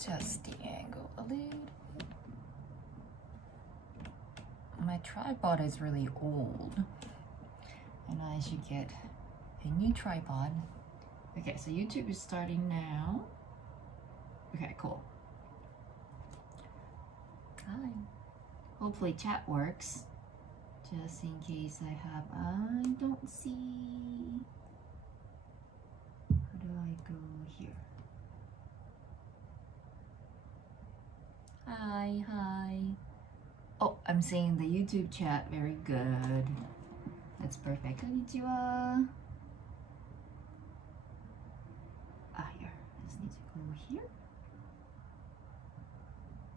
adjust the angle a little. My tripod is really old and I should get a new tripod. Okay, so YouTube is starting now. Okay, cool. Hi. Hopefully chat works. Just in case I don't see. How do I go here? Hi. Oh, I'm seeing the YouTube chat. Very good. That's perfect. Konnichiwa. Here. I just need to go here.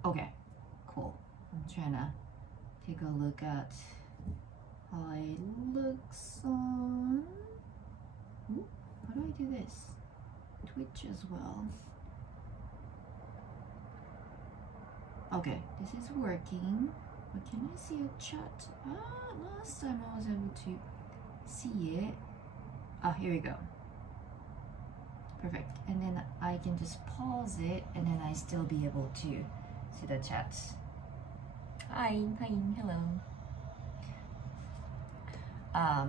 Okay, cool. I'm trying to take a look at how it looks on. Ooh, how do I do this? Twitch as well. Okay, this is working. But can I see a chat? Last time I was able to see it. Here we go. Perfect. And then I can just pause it and then I still be able to see the chat. Hi, hello.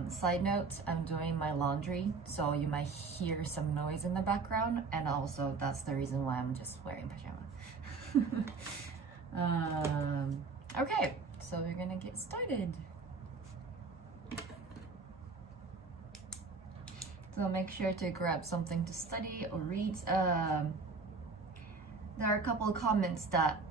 Side note, I'm doing my laundry, so you might hear some noise in the background, and also that's the reason why I'm just wearing pajamas. Okay, so we're gonna get started. So make sure to grab something to study or read. There are a couple of comments that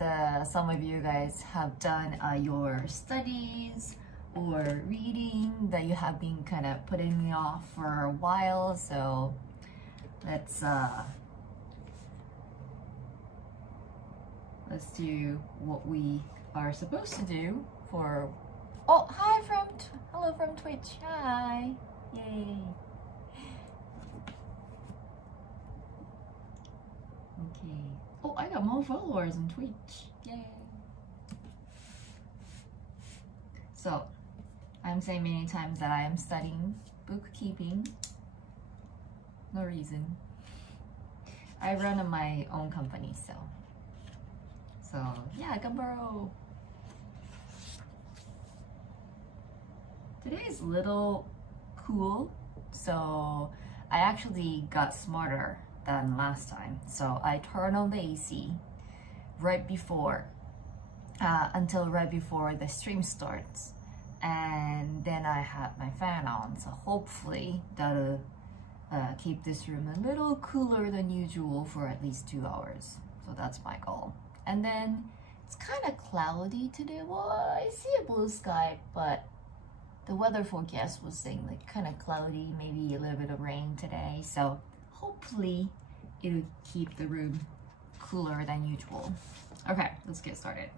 some of you guys have done your studies or reading that you have been kind of putting me off for a while. So let's do what we are supposed to do for. Oh, hi hello from Twitch. Hi, yay. Okay. Oh, I got more followers on Twitch. Yay. So, I'm saying many times that I am studying bookkeeping. No reason. I run my own company, so yeah, gambaro. Today is a little cool, so I actually got smarter than last time. So I turned on the AC right before, until right before the stream starts. And then I had my fan on, so hopefully that'll keep this room a little cooler than usual for at least 2 hours. So that's my goal. And then it's kind of cloudy today. Well, I see a blue sky, but the weather forecast was saying like kind of cloudy, maybe a little bit of rain today. So hopefully it'll keep the room cooler than usual. Okay, let's get started.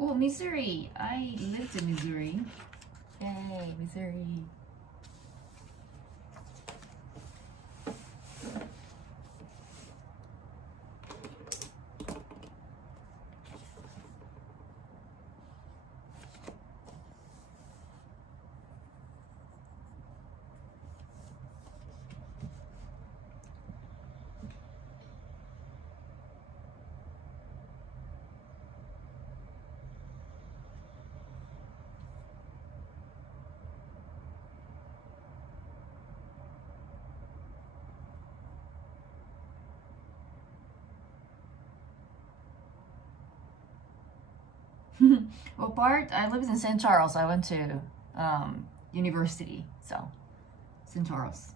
Oh, Missouri! I lived in Missouri. Yay, Missouri. What part? I lived in St. Charles. I went to university, so St. Charles.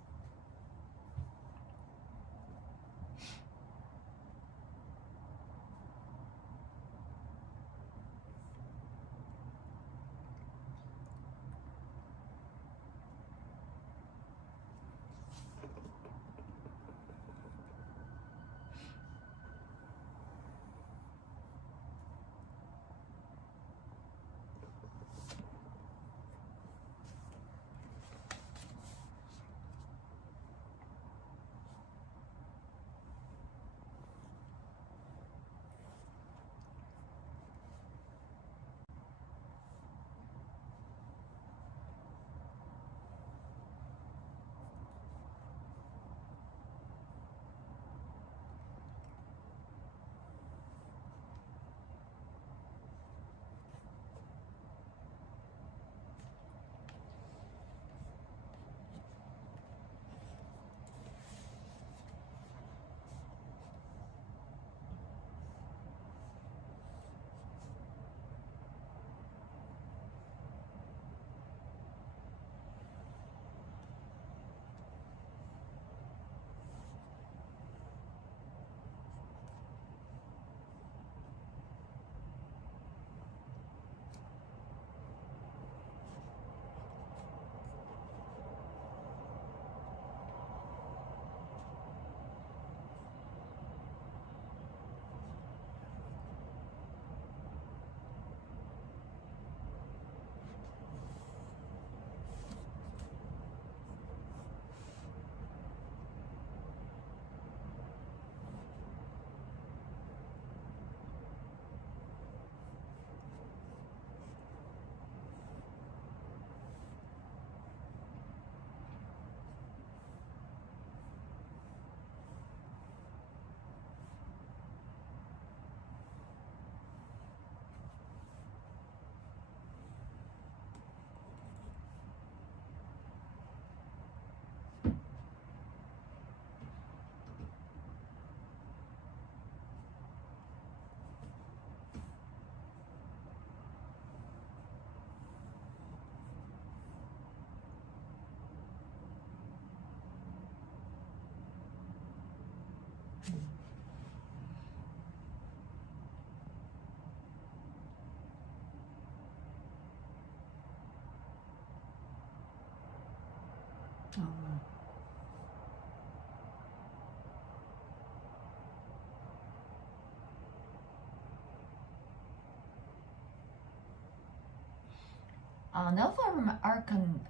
Oh. No, from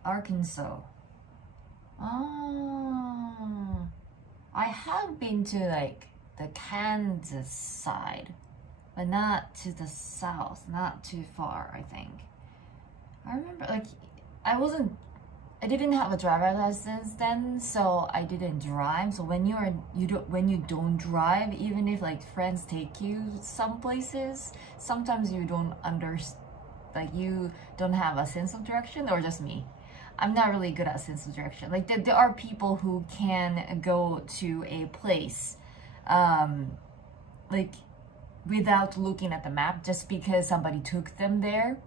Arkansas. Oh, I have been to like the Kansas side, but not to the south, not too far, I think. I remember like I didn't have a driver license then, so I didn't drive. So when when you don't drive, even if like friends take you some places, sometimes you don't understand, like you don't have a sense of direction, or just me. I'm not really good at sense of direction. Like there are people who can go to a place, like without looking at the map, just because somebody took them there.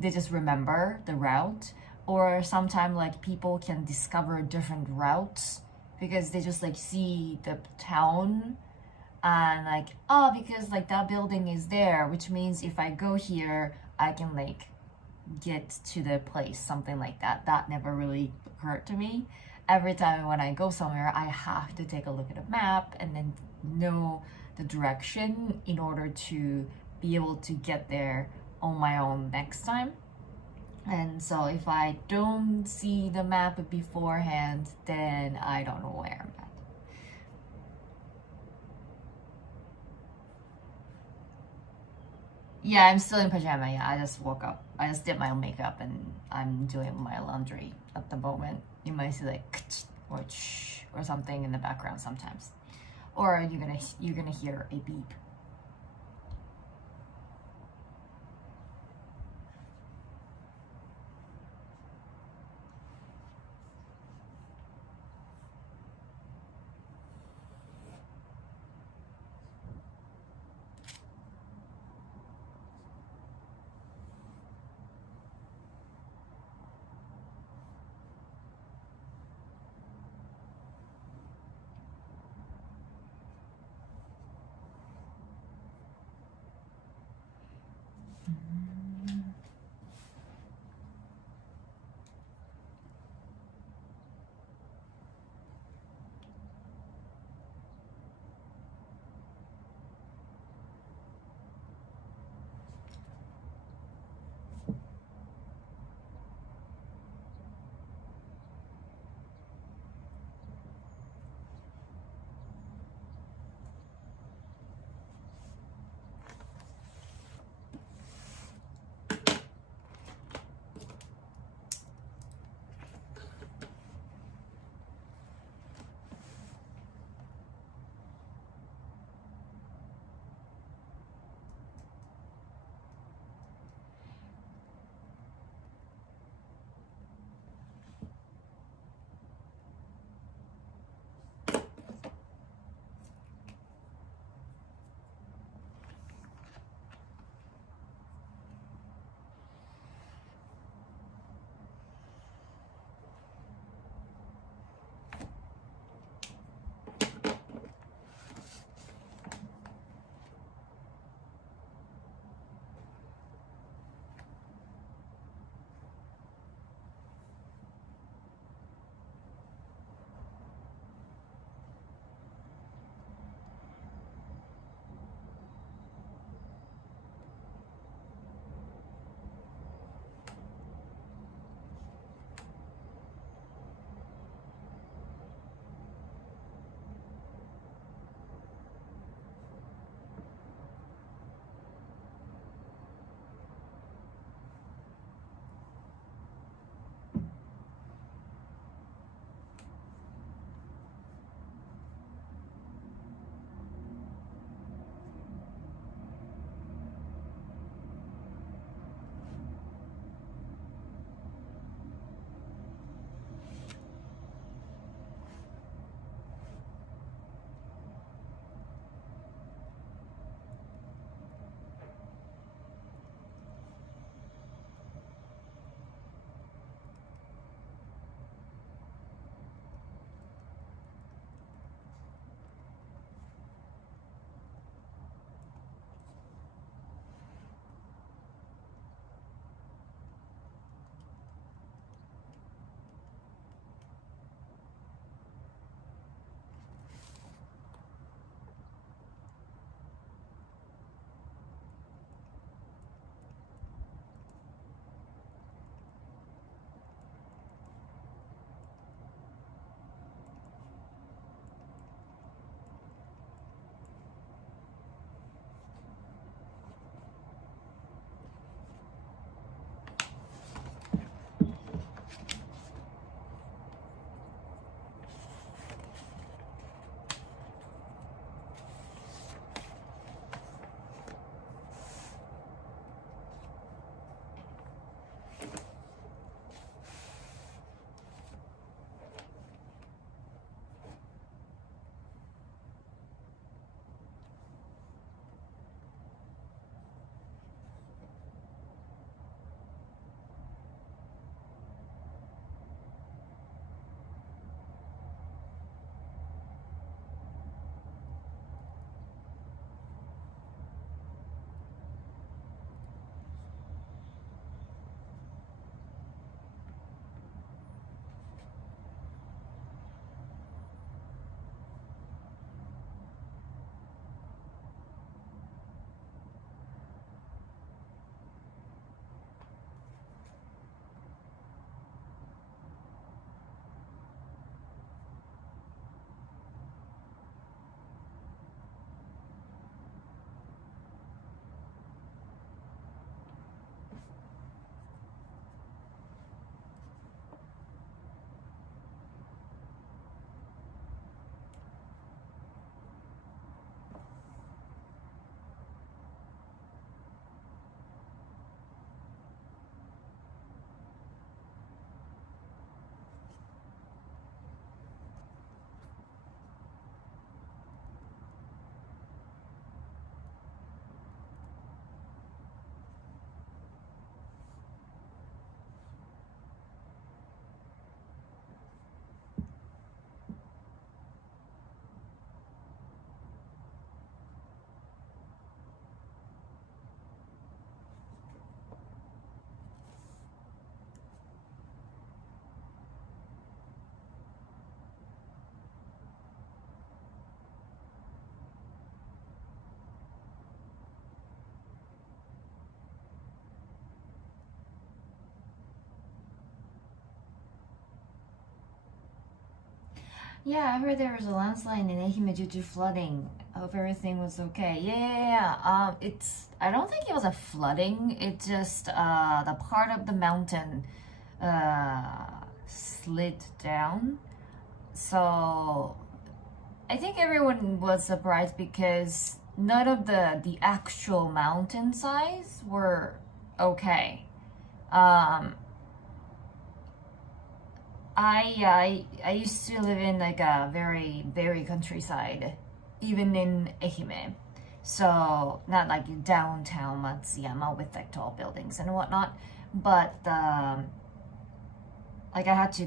They just remember the route. Or sometimes like people can discover different routes because they just like see the town and like, oh, because like that building is there, which means if I go here I can like get to the place, something like that. That never really occurred to me. Every time when I go somewhere, I have to take a look at a map and then know the direction in order to be able to get there on my own next time. And so if I don't see the map beforehand, then I don't know where I'm at. Yeah, I'm still in pajama. Yeah, I just woke up. I just did my own makeup and I'm doing my laundry at the moment. You might see like or something in the background sometimes, or you're gonna hear a beep. Yeah, I heard there was a landslide in Ehime due to flooding. I hope everything was okay. Yeah. I don't think it was a flooding. It just the part of the mountain slid down. So I think everyone was surprised because none of the actual mountain sides were okay. Um, I used to live in like a very countryside, even in Ehime. So not like downtown Matsuyama with like tall buildings and whatnot, but like I had to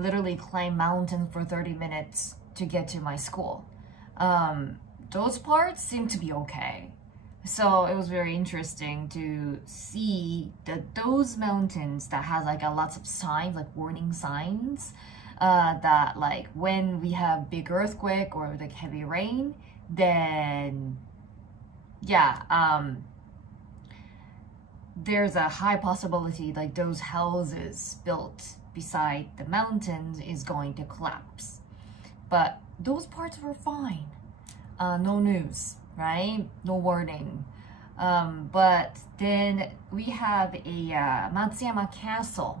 literally climb mountains for 30 minutes to get to my school. Those parts seem to be okay. So it was very interesting to see that those mountains that has like a lots of signs, like warning signs, that like when we have big earthquake or like heavy rain, then yeah, there's a high possibility like those houses built beside the mountains is going to collapse. But those parts were fine. No news, right? No warning. But then we have a Matsuyama Castle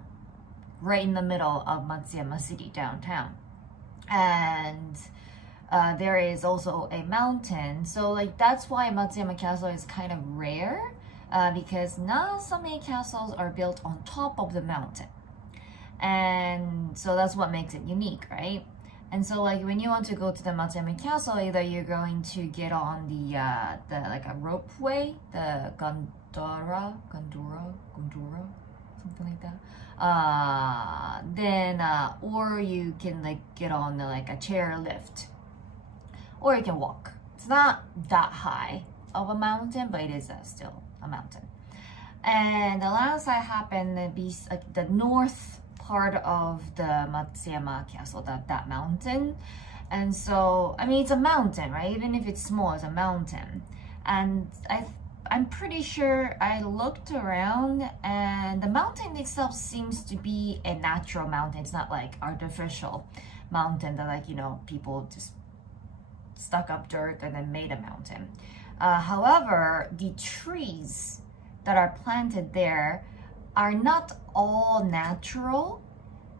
right in the middle of Matsuyama City downtown. And there is also a mountain. So like that's why Matsuyama Castle is kind of rare because not so many castles are built on top of the mountain. And so that's what makes it unique, right? And so like when you want to go to the Matsuyama Castle, either you're going to get on the like a ropeway, the gondola, something like that. Then or you can like get on like a chair lift, or you can walk. It's not that high of a mountain, but it is still a mountain. And the landslide happened to be like the north part of the Matsuyama Castle, that mountain. And so, I mean, it's a mountain, right? Even if it's small, it's a mountain. And I'm pretty sure I looked around and the mountain itself seems to be a natural mountain. It's not like artificial mountain that like, people just stuck up dirt and then made a mountain. However, the trees that are planted there are not all natural.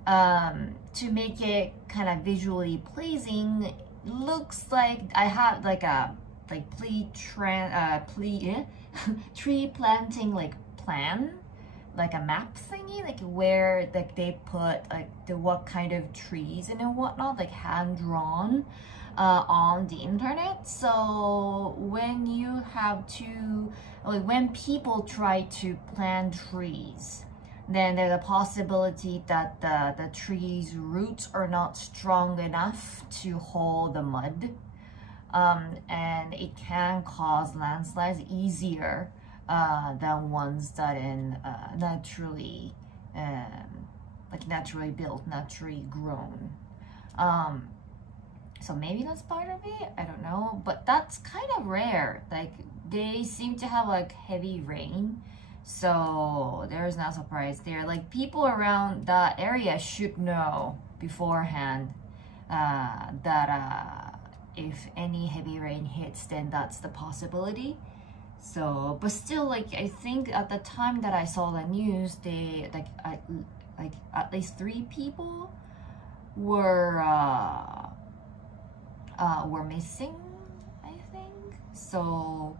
To make it kind of visually pleasing, looks like I have like a tree planting like plan, like a map thingy, like where like they put like what kind of trees and whatnot, like hand drawn on the internet. So when you have to when people try to plant trees, then there's a possibility that the tree's roots are not strong enough to hold the mud, and it can cause landslides easier than ones that in naturally built, naturally grown. So maybe that's part of it. I don't know, but that's kind of rare. Like they seem to have like heavy rain, so there's no surprise there. Like people around that area should know beforehand that if any heavy rain hits, then that's the possibility. So, but still, like I think at the time that I saw the news, they like at least 3 people were missing, I think. So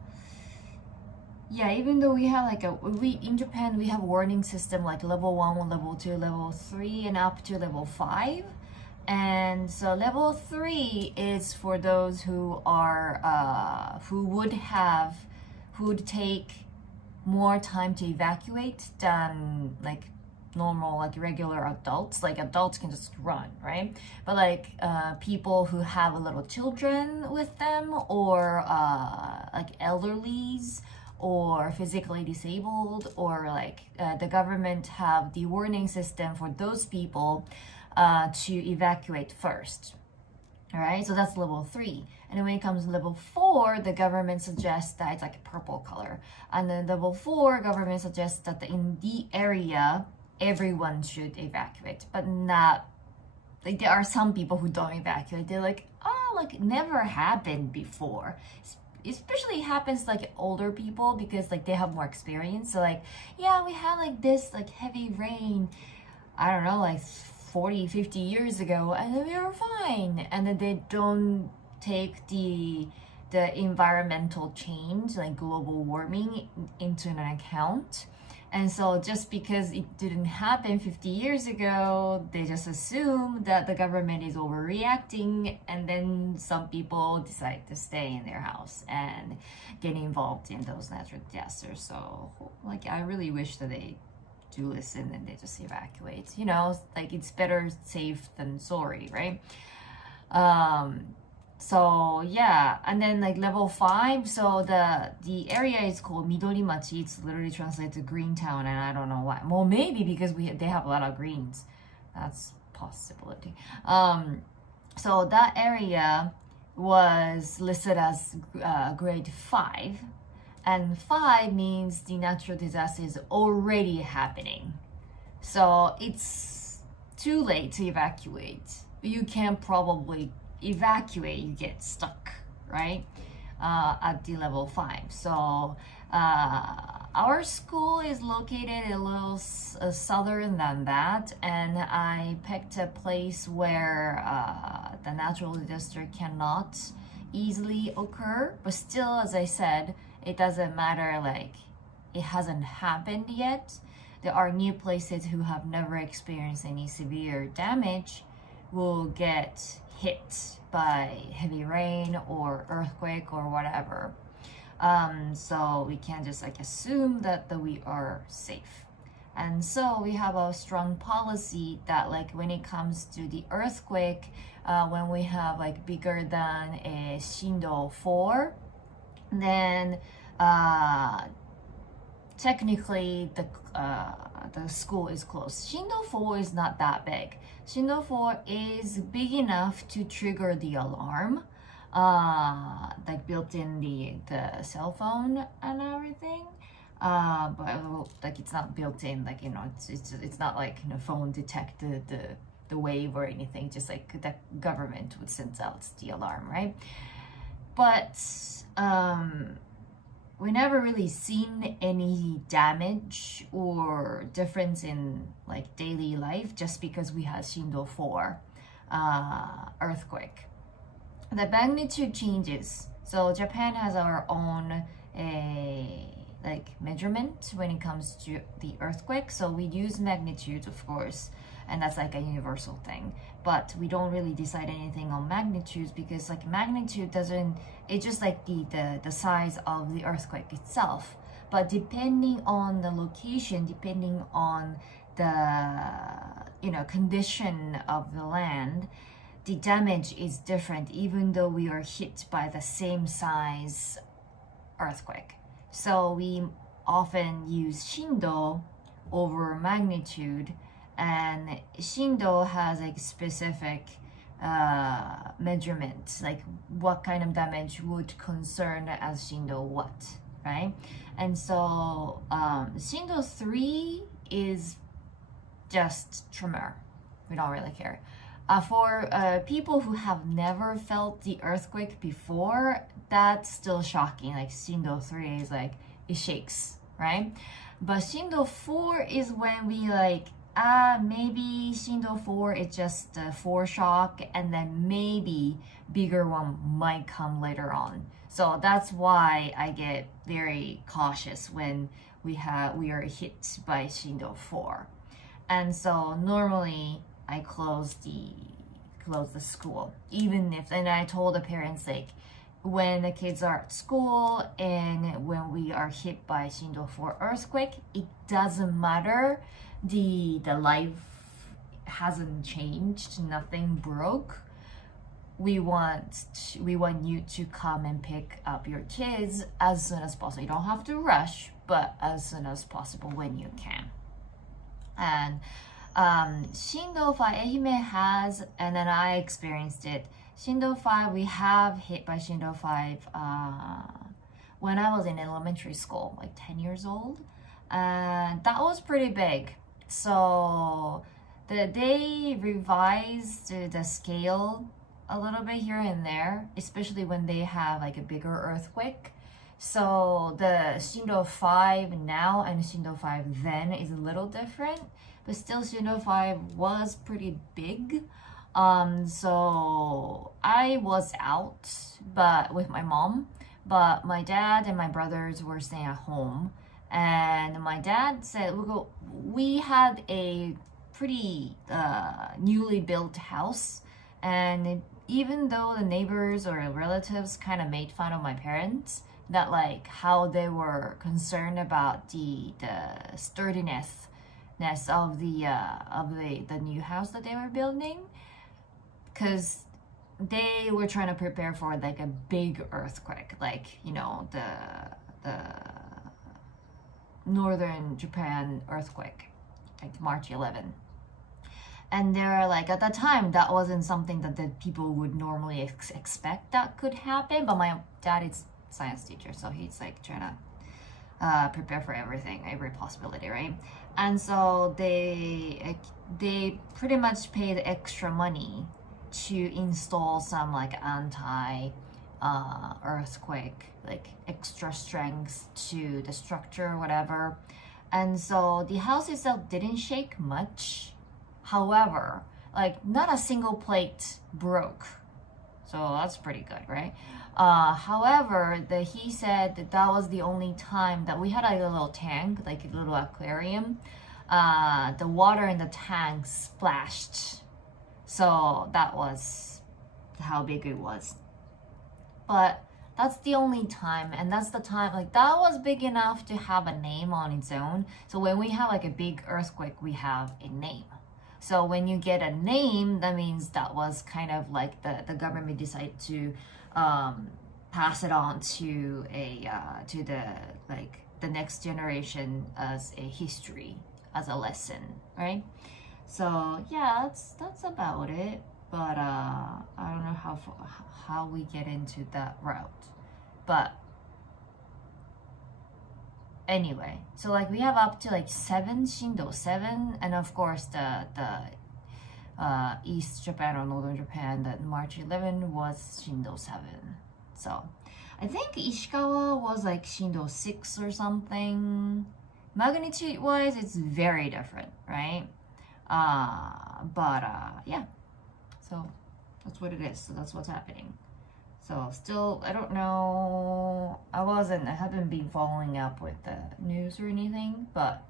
yeah, even though we have like we in Japan we have warning system like level 1, level 2, level 3, and up to level 5. And so level 3 is for those who are who would take more time to evacuate than like normal, like regular adults. Like adults can just run, right? But like people who have little children with them, or like elderlies, or physically disabled, or like the government have the warning system for those people to evacuate first. All right, so that's level 3. And then when it comes to level 4, the government suggests that it's like a purple color. And then level 4, government suggests that in the area, everyone should evacuate, but not like there are some people who don't evacuate. They're like, oh, like it never happened before. Especially happens like older people because like they have more experience. So like, yeah, we had like this like heavy rain, I don't know, like 40, 50 years ago, and then we were fine. And then they don't take the environmental change, like global warming, into an account. And so just because it didn't happen 50 years ago, they just assume that the government is overreacting, and then some people decide to stay in their house and get involved in those natural disasters. So like I really wish that they do listen and they just evacuate. You know, like it's better safe than sorry, right? So yeah, and then like level 5, so the area is called Midorimachi. It's literally translated to green town, and I don't know why. Well, maybe because they have a lot of greens. That's a possibility. So that area was listed as grade 5, and 5 means the natural disaster is already happening. So it's too late to evacuate. You can probably evacuate, you get stuck, right? At the level 5. So our school is located a little southern than that, and I picked a place where the natural disaster cannot easily occur, but still, as I said, it doesn't matter, like it hasn't happened yet. There are new places who have never experienced any severe damage will get hit by heavy rain or earthquake or whatever. So we can just like assume that we are safe. And so we have a strong policy that like when it comes to the earthquake, when we have like bigger than a Shindo 4, then technically the school is closed. Shindo 4 is not that big. Shindo 4 is big enough to trigger the alarm, like built in the cell phone and everything. But like it's not built in, like, you know, it's not like, you know, phone detect the wave or anything. Just like the government would send out the alarm, right? But we never really seen any damage or difference in like daily life just because we had Shindo 4 earthquake. The magnitude changes. So Japan has our own like measurement when it comes to the earthquake. So we use magnitude, of course, and that's like a universal thing. But we don't really decide anything on magnitudes because like magnitude doesn't, it's just like the size of the earthquake itself. But depending on the location, depending on the, you know, condition of the land, the damage is different even though we are hit by the same size earthquake. So we often use Shindo over magnitude, and Shindo has like specific measurements, like what kind of damage would concern as Shindo what, right? And so Shindo 3 is just tremor. We don't really care. For people who have never felt the earthquake before, that's still shocking. Like Shindo 3 is like, it shakes, right? But Shindo 4 is when we like, maybe Shindo 4 is just a foreshock, and then maybe bigger one might come later on. So that's why I get very cautious when we are hit by Shindo 4. And so normally I close the school, even if, and I told the parents, like, when the kids are at school and when we are hit by Shindo 4 earthquake, it doesn't matter. The life hasn't changed, nothing broke. We want you to come and pick up your kids as soon as possible. You don't have to rush, but as soon as possible when you can. And Shindo 5, Ehime has, and then I experienced it. Shindo 5, we have hit by Shindo 5 when I was in elementary school, like 10 years old. And that was pretty big. So they revised the scale a little bit here and there, especially when they have like a bigger earthquake. So the Shindo 5 now and Shindo 5 then is a little different, but still Shindo 5 was pretty big. So I was out, but with my mom, but my dad and my brothers were staying at home. And my dad said we had a pretty newly built house, and even though the neighbors or relatives kind of made fun of my parents, that like how they were concerned about the sturdiness of the new house that they were building, because they were trying to prepare for like a big earthquake, like the northern Japan earthquake, like March 11. And they're like, at that time, that wasn't something that the people would normally expect that could happen. But my dad is a science teacher, so he's like trying to prepare for everything, every possibility, right? And so they pretty much paid extra money to install some like anti earthquake, like extra strength to the structure or whatever. And so the house itself didn't shake much. However, like not a single plate broke. So that's pretty good, right? However, he said that was the only time that we had like a little tank, like a little aquarium. The water in the tank splashed. So that was how big it was. But that's the only time, and that's the time, like that was big enough to have a name on its own. So when we have like a big earthquake, we have a name. So when you get a name, that means that was kind of like the government decided to pass it on to the next generation as a history, as a lesson, right? So yeah, that's about it. But I don't know how we get into that route. But anyway, so like we have up to like 7 Shindo 7, and of course the East Japan or Northern Japan, that March 11 was Shindo 7. So I think Ishikawa was like Shindo 6 or something. Magnitude wise, it's very different, right? Yeah, so that's what it is. So that's what's happening. So still, I don't know. I haven't been following up with the news or anything, but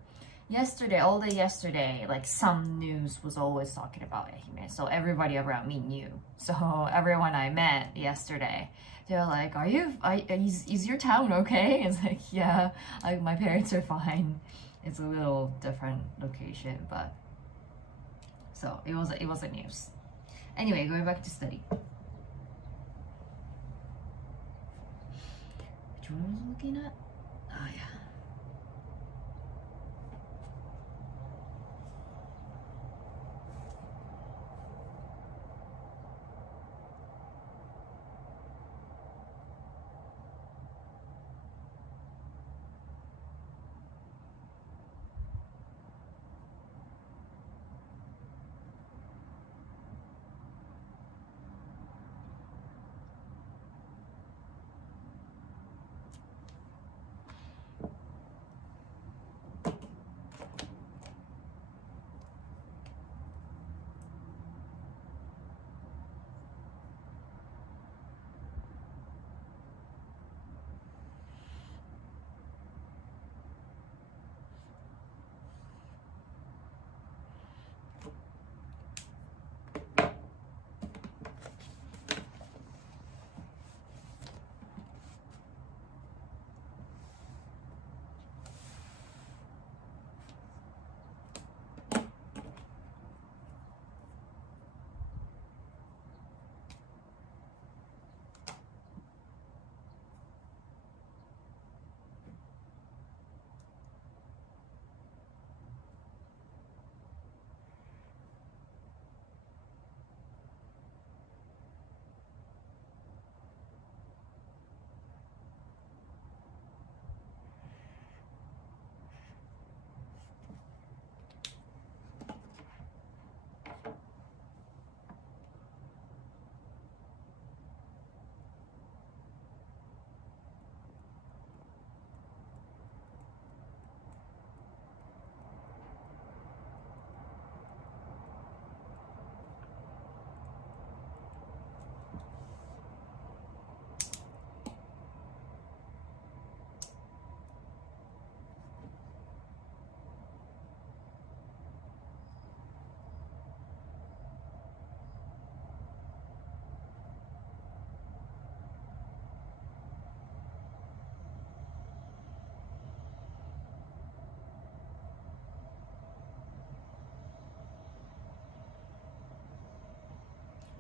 yesterday, all day yesterday, like some news was always talking about Ehime. So everybody around me knew. So everyone I met yesterday, they're like, is your town okay? It's like, yeah, like my parents are fine. It's a little different location, but so it was a news. Anyway, going back to study. Which one was I looking at? Oh yeah.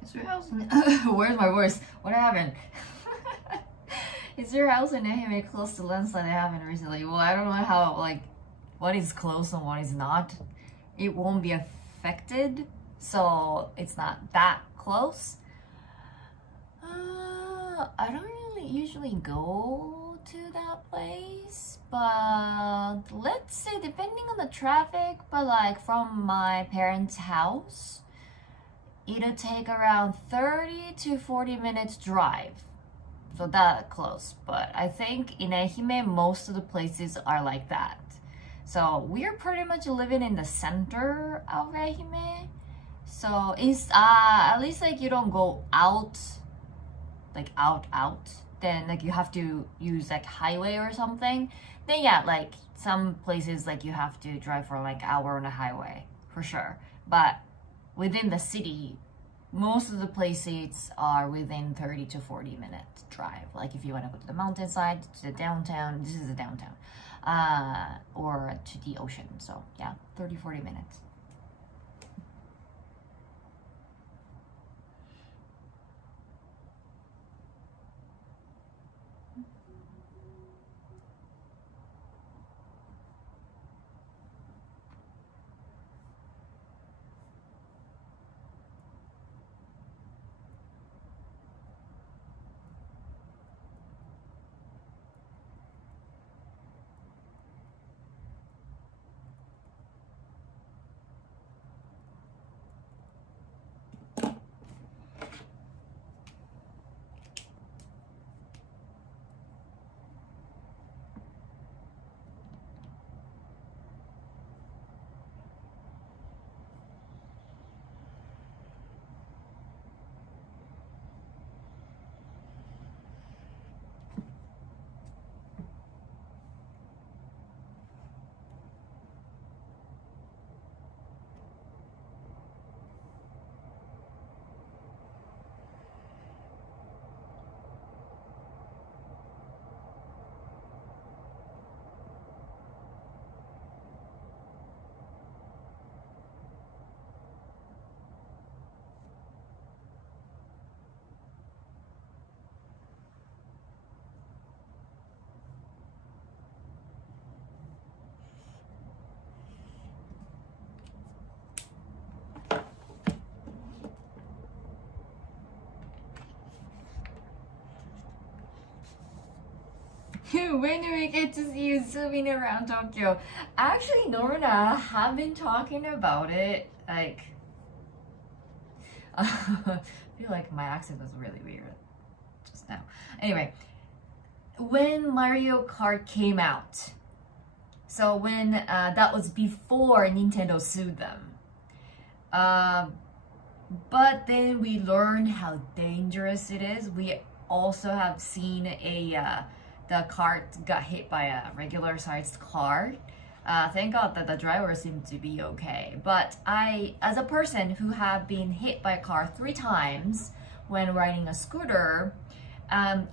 Is your house in where's my voice? What happened? Is your house in Ehime close to landslide that happened recently? Well, I don't know how, like, what is close and what is not. It won't be affected, so it's not that close. I don't really usually go to that place, but let's say depending on the traffic, but like from my parents' house, it'll take around 30 to 40 minutes drive. So that close. But I think in Ehime, most of the places are like that. So we're pretty much living in the center of Ehime. So it's at least like you don't go out, like out. Then like you have to use like highway or something. Then yeah, like some places like you have to drive for like hour on a highway for sure. But within the city, most of the places are within 30 to 40 minutes drive. Like if you want to go to the mountainside, to the downtown, this is the downtown, or to the ocean. So yeah, 30, 40 minutes. When do we get to see you zooming around Tokyo? Actually, Norna have been talking about it. Like, I feel like my accent was really weird just now. Anyway, when Mario Kart came out, so when that was before Nintendo sued them. But then we learned how dangerous it is. We also have seen the cart got hit by a regular sized car. Thank God that the driver seemed to be okay. But I, as a person who have been hit by a car 3 times when riding a scooter,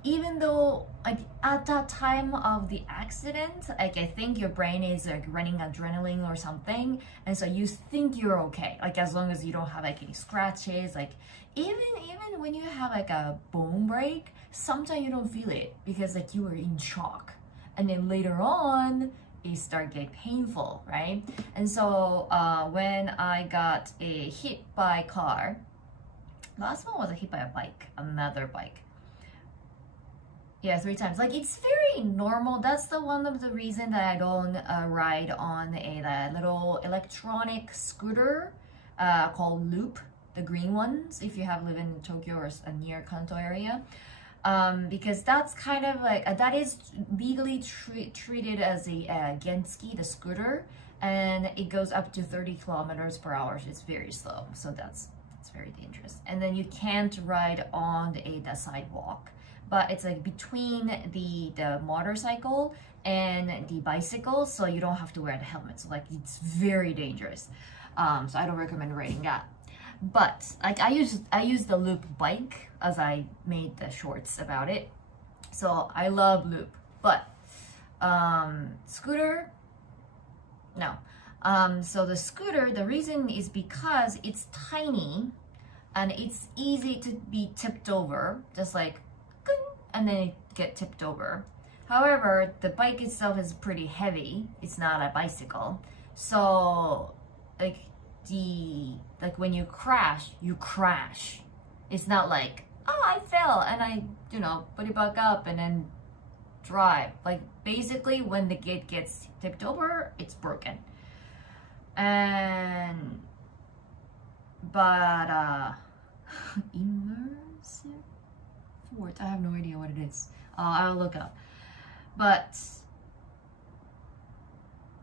even though like at that time of the accident, like I think your brain is like running adrenaline or something, and so you think you're okay, like as long as you don't have like any scratches, like even when you have like a bone break, sometimes you don't feel it because like you were in shock, and then later on it start getting painful, right? And so when I got a hit by car, last one was a hit by a bike, another bike. Yeah, 3 times. Like it's very normal. That's the one of the reason that I don't ride on a little electronic scooter called Loop, the green ones. If you have lived in Tokyo or near Kanto area, because that's kind of like that is legally treated as a genski, the scooter, and it goes up to 30 kilometers per hour. It's very slow, so that's very dangerous. And then you can't ride on the sidewalk. But it's like between the motorcycle and the bicycle, so you don't have to wear the helmet. So like it's very dangerous. So I don't recommend riding that. But like I use the Loop bike, as I made the shorts about it. So I love Loop, but scooter, no. So the scooter, the reason is because it's tiny. and it's easy to be tipped over, just like, and then it get tipped over. However, the bike itself is pretty heavy. It's not a bicycle. So like when you crash, you crash. It's not like, oh, I fell and I, put it back up and then drive. Like basically when the gate gets tipped over, it's broken. But immersive fort, I have no idea what it is. I'll look up. But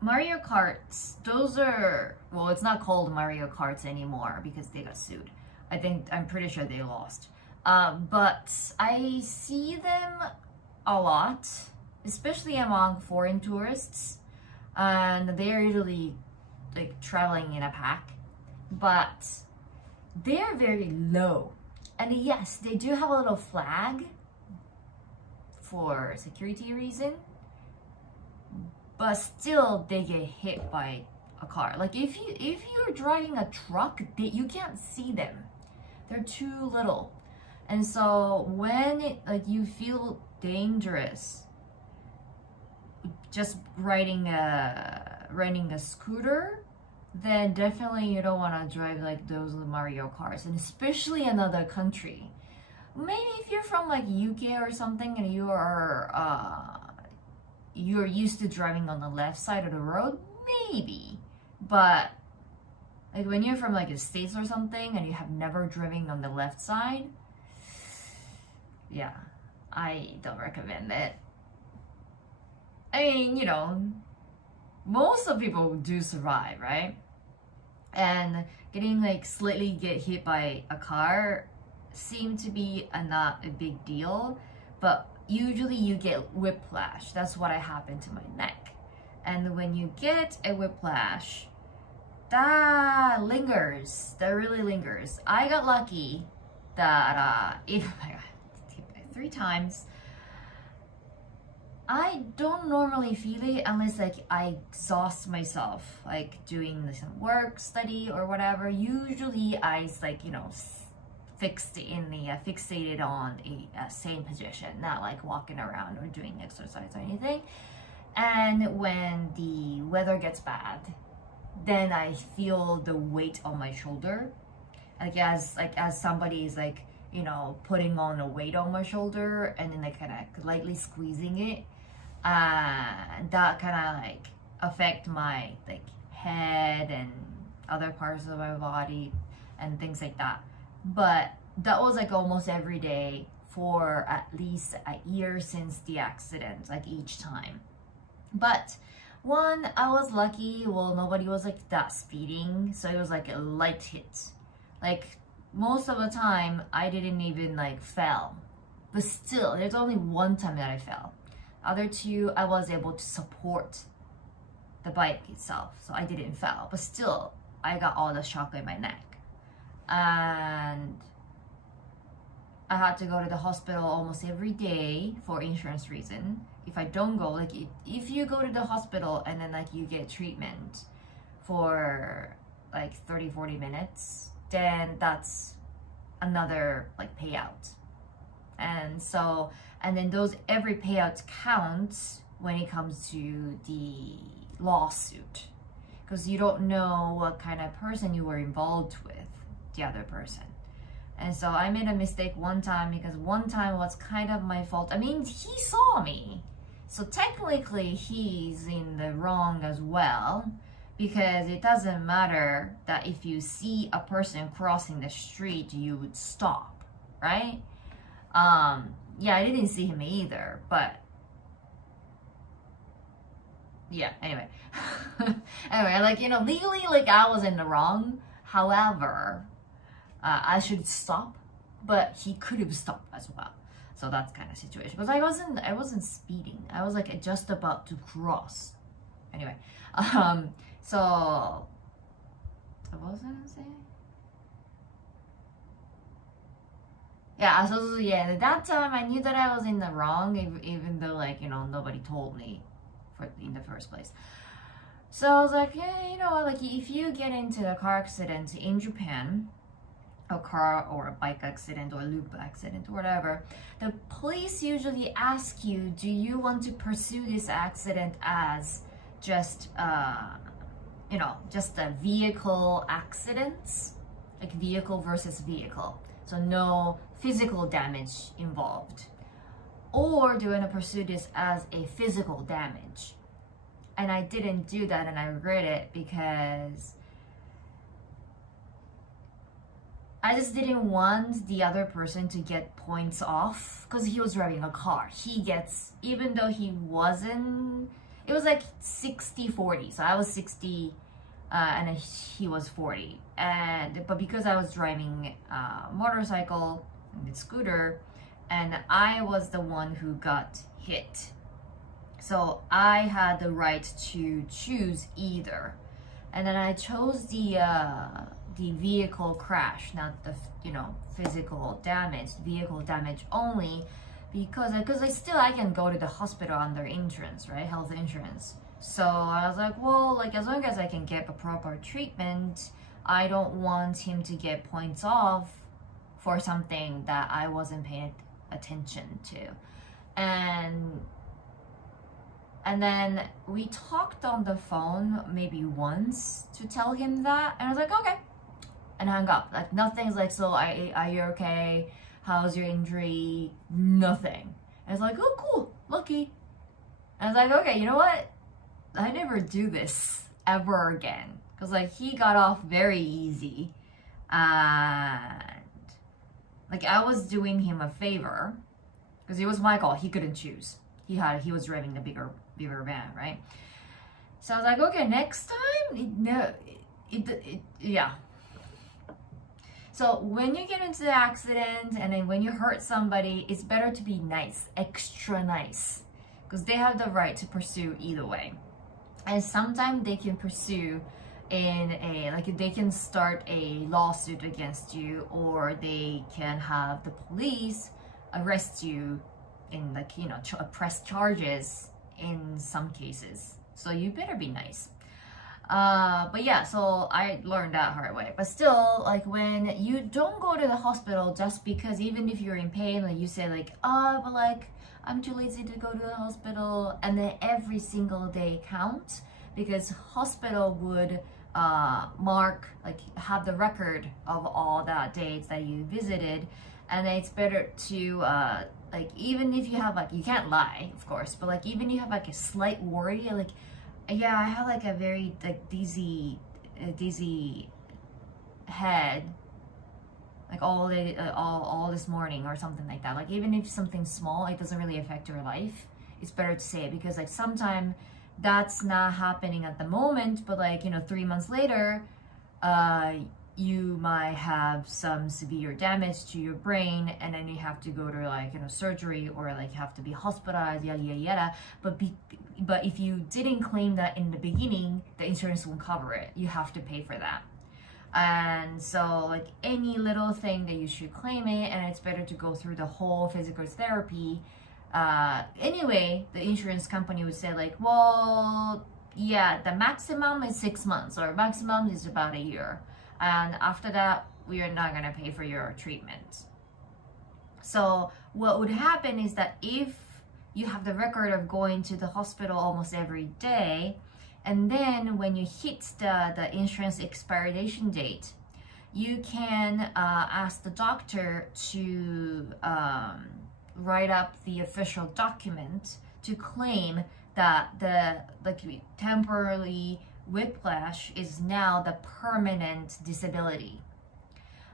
Mario Karts, those are, well, it's not called Mario Karts anymore because they got sued. I'm pretty sure they lost. But I see them a lot, especially among foreign tourists, and they're usually like traveling in a pack, but they're very low. And yes, they do have a little flag for security reason, but still they get hit by a car. Like if you're driving a truck, you can't see them. They're too little. And so when you feel dangerous just riding a scooter, then definitely you don't want to drive like those Mario Karts, and especially another country. Maybe if you're from like UK or something and you're used to driving on the left side of the road, maybe. But like when you're from like the States or something and you have never driven on the left side, yeah, I don't recommend it. I mean, most of people do survive, right? And getting like slightly get hit by a car seemed to be not a big deal, but usually you get whiplash. That's what happened to my neck. And when you get a whiplash, that lingers. That really lingers. I got lucky that if I got hit by 3 times, I don't normally feel it unless like I exhaust myself, like doing some work, study, or whatever. Usually I like fixated on a same position, not like walking around or doing exercise or anything. And when the weather gets bad, then I feel the weight on my shoulder, as somebody is like putting on a weight on my shoulder, and then kind of lightly squeezing it. That kind of like affect my like head and other parts of my body and things like that. But that was like almost every day for at least a year since the accident, like each time. But one, I was lucky, well, nobody was like that speeding, so it was like a light hit. Like most of the time I didn't even like fell, but still there's only one time that I fell. Other 2, I was able to support the bike itself, so I didn't fall, but still I got all the shock in my neck, and I had to go to the hospital almost every day for insurance reason. If I don't go, like if you go to the hospital and then like you get treatment for like 30-40 minutes, then that's another like payout. And then those every payout counts when it comes to the lawsuit, because you don't know what kind of person you were involved with, the other person. And so I made a mistake one time, because one time was kind of my fault. I mean, he saw me, so technically he's in the wrong as well, because it doesn't matter that if you see a person crossing the street, you would stop, right? Yeah, I didn't see him either, but yeah, anyway. Anyway, like, legally, like, I was in the wrong. However, I should stop, but he could have stopped as well. So that's kind of situation. Because I wasn't speeding. I was like just about to cross. Anyway, so what was I gonna say? Yeah, so yeah, at that time I knew that I was in the wrong, even though like, nobody told me in the first place. So I was like, yeah, like if you get into a car accident in Japan, a car or a bike accident or a loop accident or whatever, the police usually ask you, do you want to pursue this accident as just just a vehicle accidents, like vehicle versus vehicle, so no physical damage involved, or do you want to pursue this as a physical damage? And I didn't do that, and I regret it because I just didn't want the other person to get points off because he was driving a car. He gets, even though he wasn't, it was like 60-40. So I was 60 and he was 40. But because I was driving a motorcycle and scooter, and I was the one who got hit. So I had the right to choose either. And then I chose the vehicle crash, not the physical damage, vehicle damage only, because I can go to the hospital under insurance, right, health insurance. So I was like, well, like as long as I can get a proper treatment, I don't want him to get points off for something that I wasn't paying attention to. And then we talked on the phone maybe once to tell him that, and I was like, okay, and hung up. Like nothing's like, so are you okay? How's your injury? Nothing. And it's like, oh, cool, lucky. And I was like, okay, you know what? I never do this ever again, because like he got off very easy, and like I was doing him a favor because it was my call. He couldn't choose. He was driving the bigger van, right? So I was like, okay, next time, yeah. So when you get into the accident and then when you hurt somebody, it's better to be nice, extra nice, because they have the right to pursue either way. And sometimes they can pursue they can start a lawsuit against you, or they can have the police arrest you in press charges in some cases. So you better be nice. But yeah, so I learned that hard way. But still, like when you don't go to the hospital just because, even if you're in pain, like you say like, but like I'm too lazy to go to the hospital, and then every single day counts, because hospital would have the record of all the dates that you visited, and then it's better to like, even if you have like, you can't lie of course, but like even you have like a slight worry, like, yeah, I have like a very like dizzy head, like all day, all this morning or something like that. Like even if something small, it doesn't really affect your life, it's better to say it, because like sometimes that's not happening at the moment, but like 3 months later, you might have some severe damage to your brain, and then you have to go to like surgery, or like you have to be hospitalized, yada yada yada. But if you didn't claim that in the beginning, the insurance won't cover it. You have to pay for that. And so like any little thing that you should claim it, and it's better to go through the whole physical therapy. Anyway, the insurance company would say like, well, yeah, the maximum is 6 months, or maximum is about a year. And after that, we are not going to pay for your treatment. So what would happen is that if you have the record of going to the hospital almost every day, and then when you hit the insurance expiration date, you can ask the doctor to write up the official document to claim that the temporarily whiplash is now the permanent disability.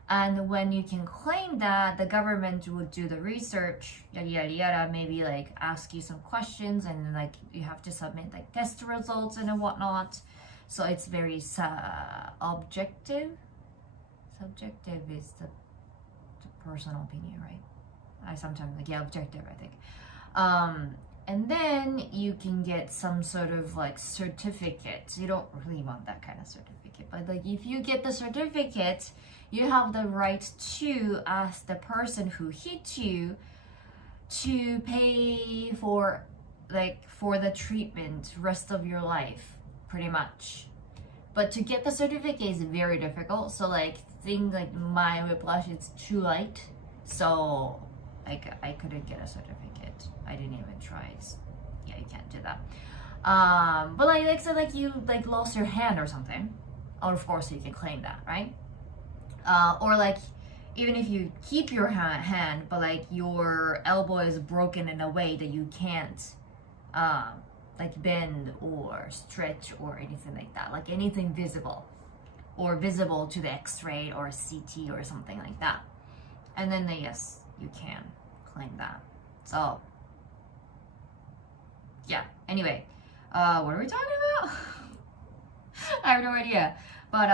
And when you can claim that, the government would do the research, yada yada yada, maybe like ask you some questions, and like you have to submit like test results and whatnot. So it's very objective. Subjective is the personal opinion, right? I sometimes like, yeah, objective, I think. And then you can get some sort of like certificate. You don't really want that kind of certificate, but like if you get the certificate, you have the right to ask the person who hit you to pay for the treatment rest of your life, pretty much. But to get the certificate is very difficult. So like think like my whiplash is too light, so I couldn't get a certificate. I didn't even try it. Yeah, you can't do that. But like say like you like lost your hand or something, or of course you can claim that, right? Or like even if you keep your hand, but like your elbow is broken in a way that you can't like bend or stretch or anything like that, like anything visible or visible to the x-ray or CT or something like that, and then yes, you can claim that. So yeah, anyway, what are we talking about? I have no idea. But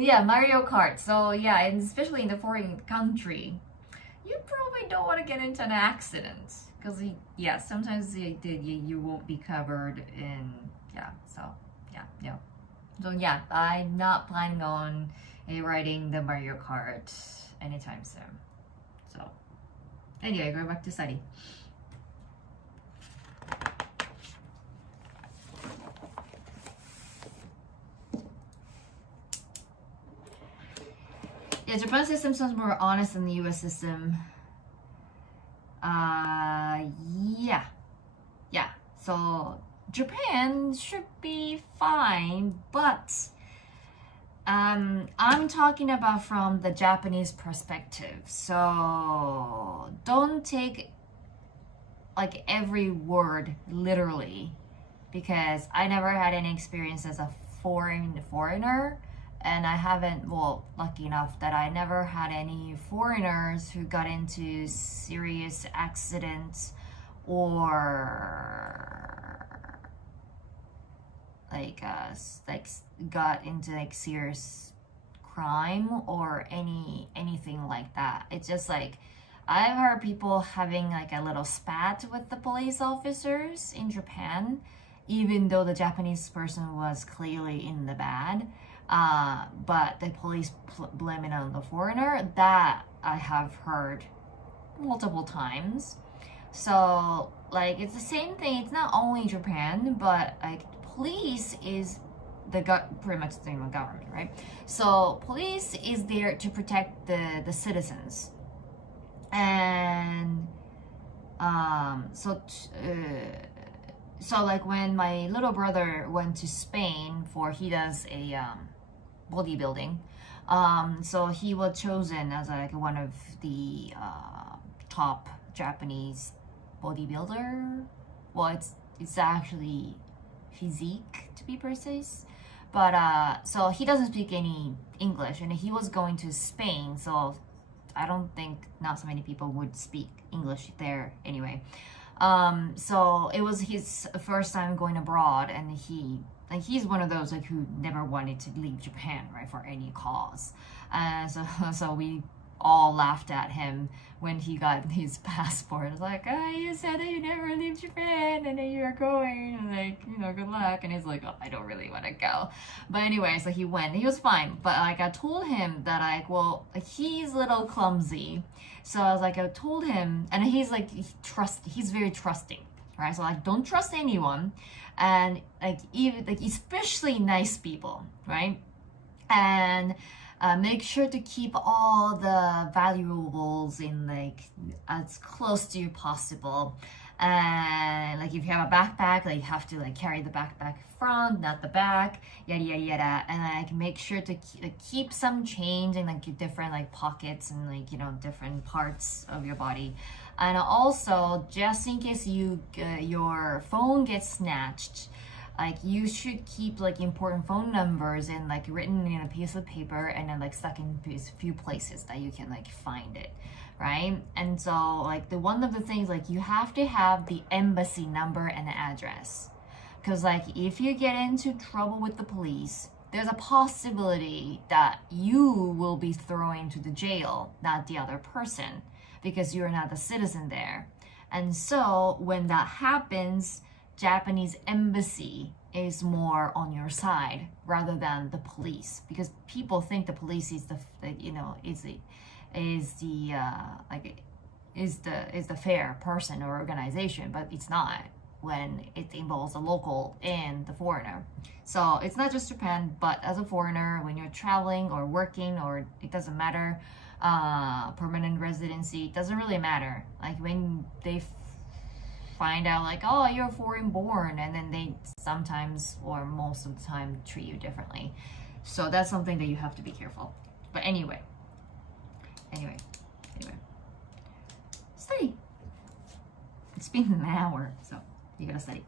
yeah, Mario Kart. So yeah, and especially in the foreign country, you probably don't want to get into an accident because yeah, sometimes you won't be covered in, yeah. So yeah. So yeah, I'm not planning on riding the Mario Kart anytime soon. So anyway, going back to study. Yeah, Japan system sounds more honest than the US system. Yeah. So Japan should be fine, but I'm talking about from the Japanese perspective. So don't take like every word literally, because I never had any experience as a foreigner. And I haven't, well, lucky enough that I never had any foreigners who got into serious accidents or like got into like serious crime or anything like that. It's just like I've heard people having like a little spat with the police officers in Japan, even though the Japanese person was clearly in the bad. But the police blame it on the foreigner. That I have heard multiple times. So like it's the same thing. It's not only Japan, but like police is pretty much the same government, right? So police is there to protect the citizens, and so like when my little brother went to Spain he does a bodybuilding, so he was chosen as like one of the top Japanese bodybuilder. Well, it's actually physique to be precise, but so he doesn't speak any English, and he was going to Spain, so I don't think not so many people would speak English there anyway. So it was his first time going abroad, and he's one of those like who never wanted to leave Japan, right, for any cause. So we all laughed at him when he got his passport. It's like, oh, you said that you never leave Japan and then you're going, and like, good luck. And he's like, oh, I don't really want to go. But anyway, so he went. He was fine. But like I told him that like he's a little clumsy. So I was like, I told him, and he's like he's very trusting, right? So like don't trust anyone, and like even like especially nice people, right? And make sure to keep all the valuables in like as close to you possible. And like if you have a backpack, like you have to like carry the backpack front, not the back, yada yada yada. And like make sure to keep some change in like different like pockets and like different parts of your body. And also just in case your phone gets snatched, like you should keep like important phone numbers and like written in a piece of paper and then like stuck in a few places that you can like find it, right? And so like one of the things, like you have to have the embassy number and address, because like if you get into trouble with the police, there's a possibility that you will be thrown into the jail, not the other person, because you're not a citizen there. And so when that happens, Japanese embassy is more on your side rather than the police, because people think the police is the fair person or organization, but it's not. when it involves a local and the foreigner. So it's not just Japan, but as a foreigner, when you're traveling or working, or it doesn't matter, permanent residency, it doesn't really matter. Like when they find out like, oh, you're foreign born, and then they sometimes or most of the time treat you differently. So that's something that you have to be careful. But anyway, study. It's been an hour, so you gotta study.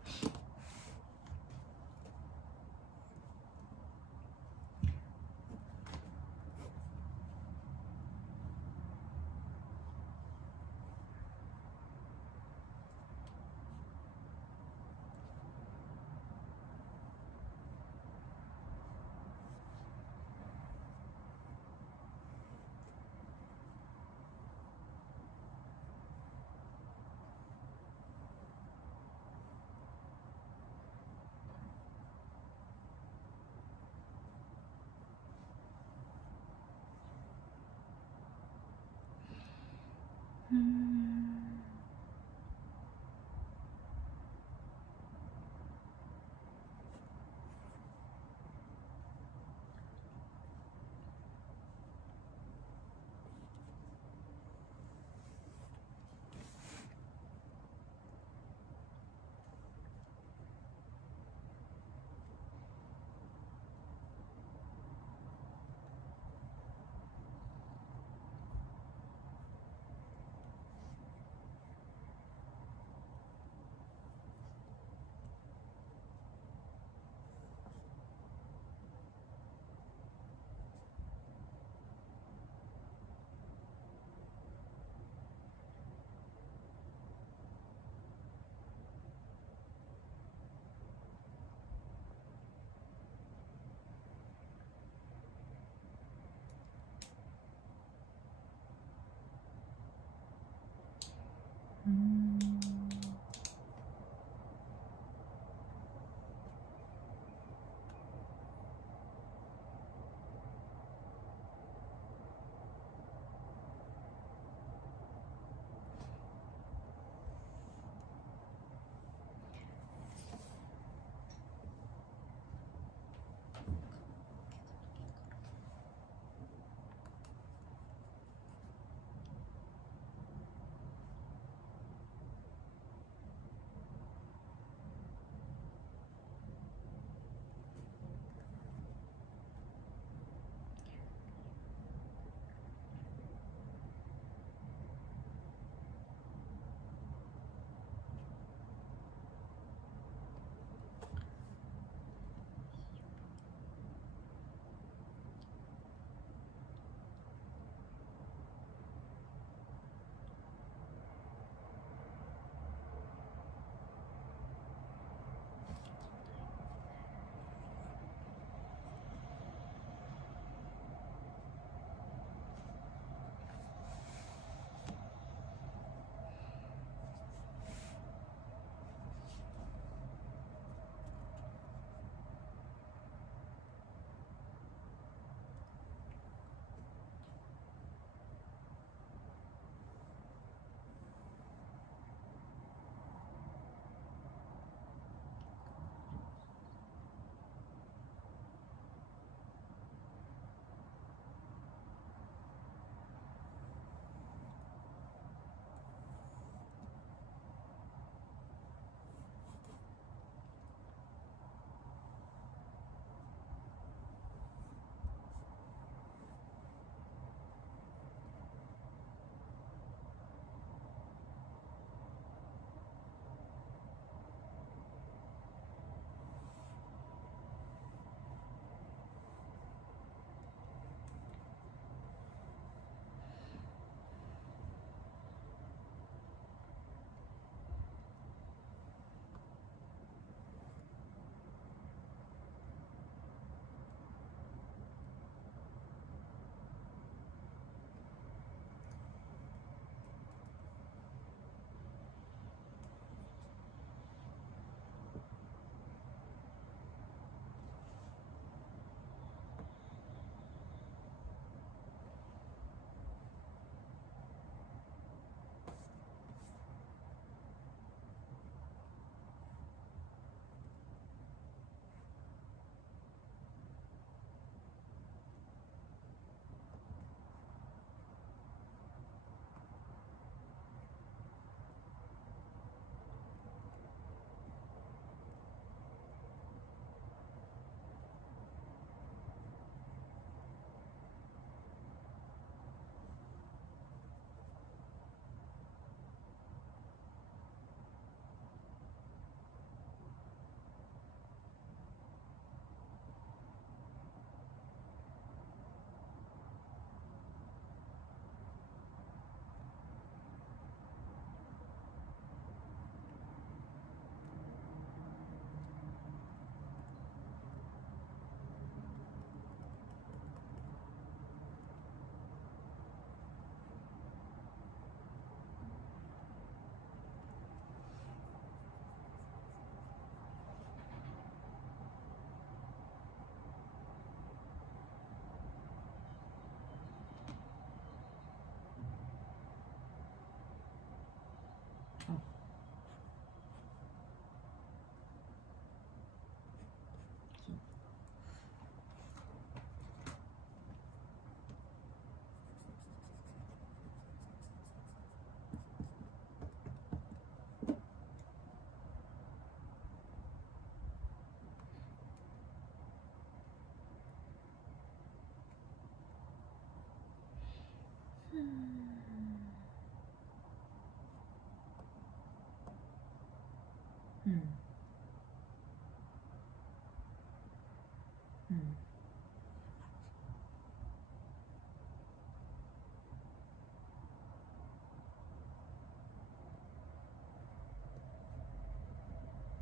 Hmm.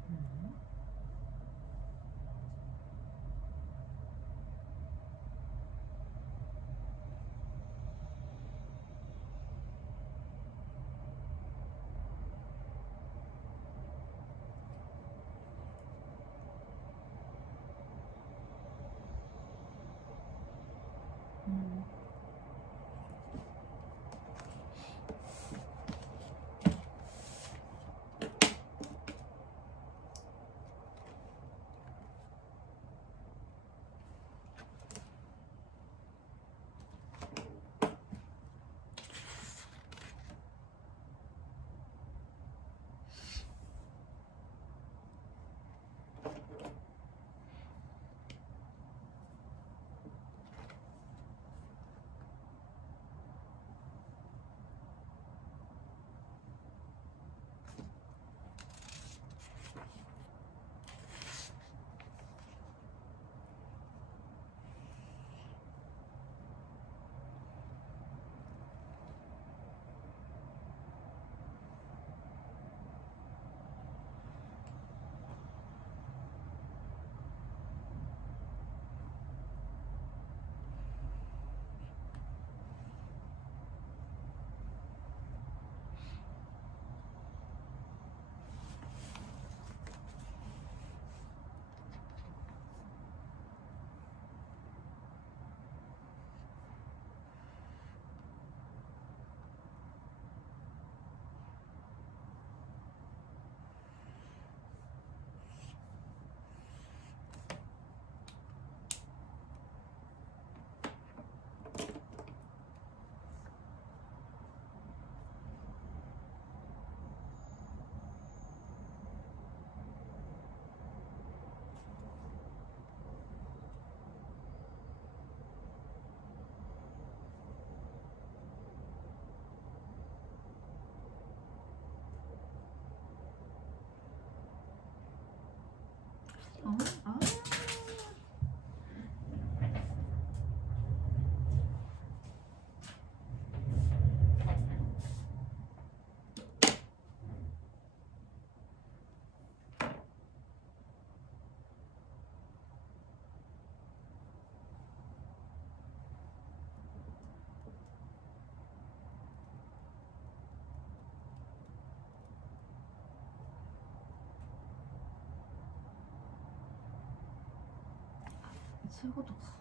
Hmm. Hmm. Oh, oh.そういうことか。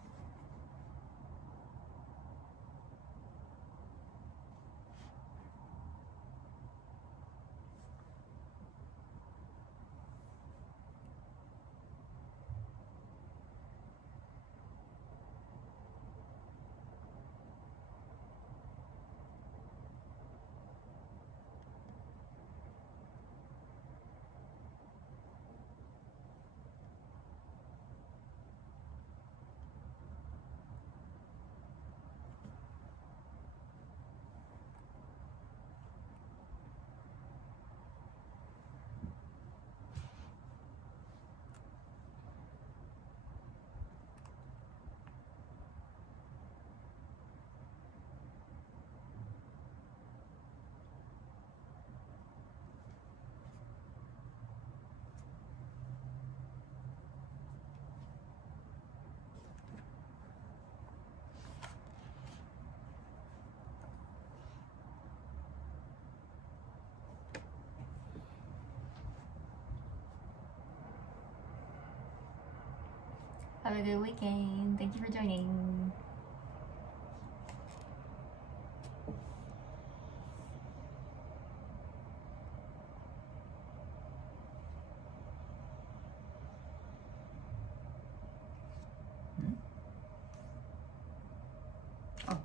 Have a good weekend. Thank you for joining. Oh.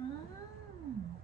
Ah.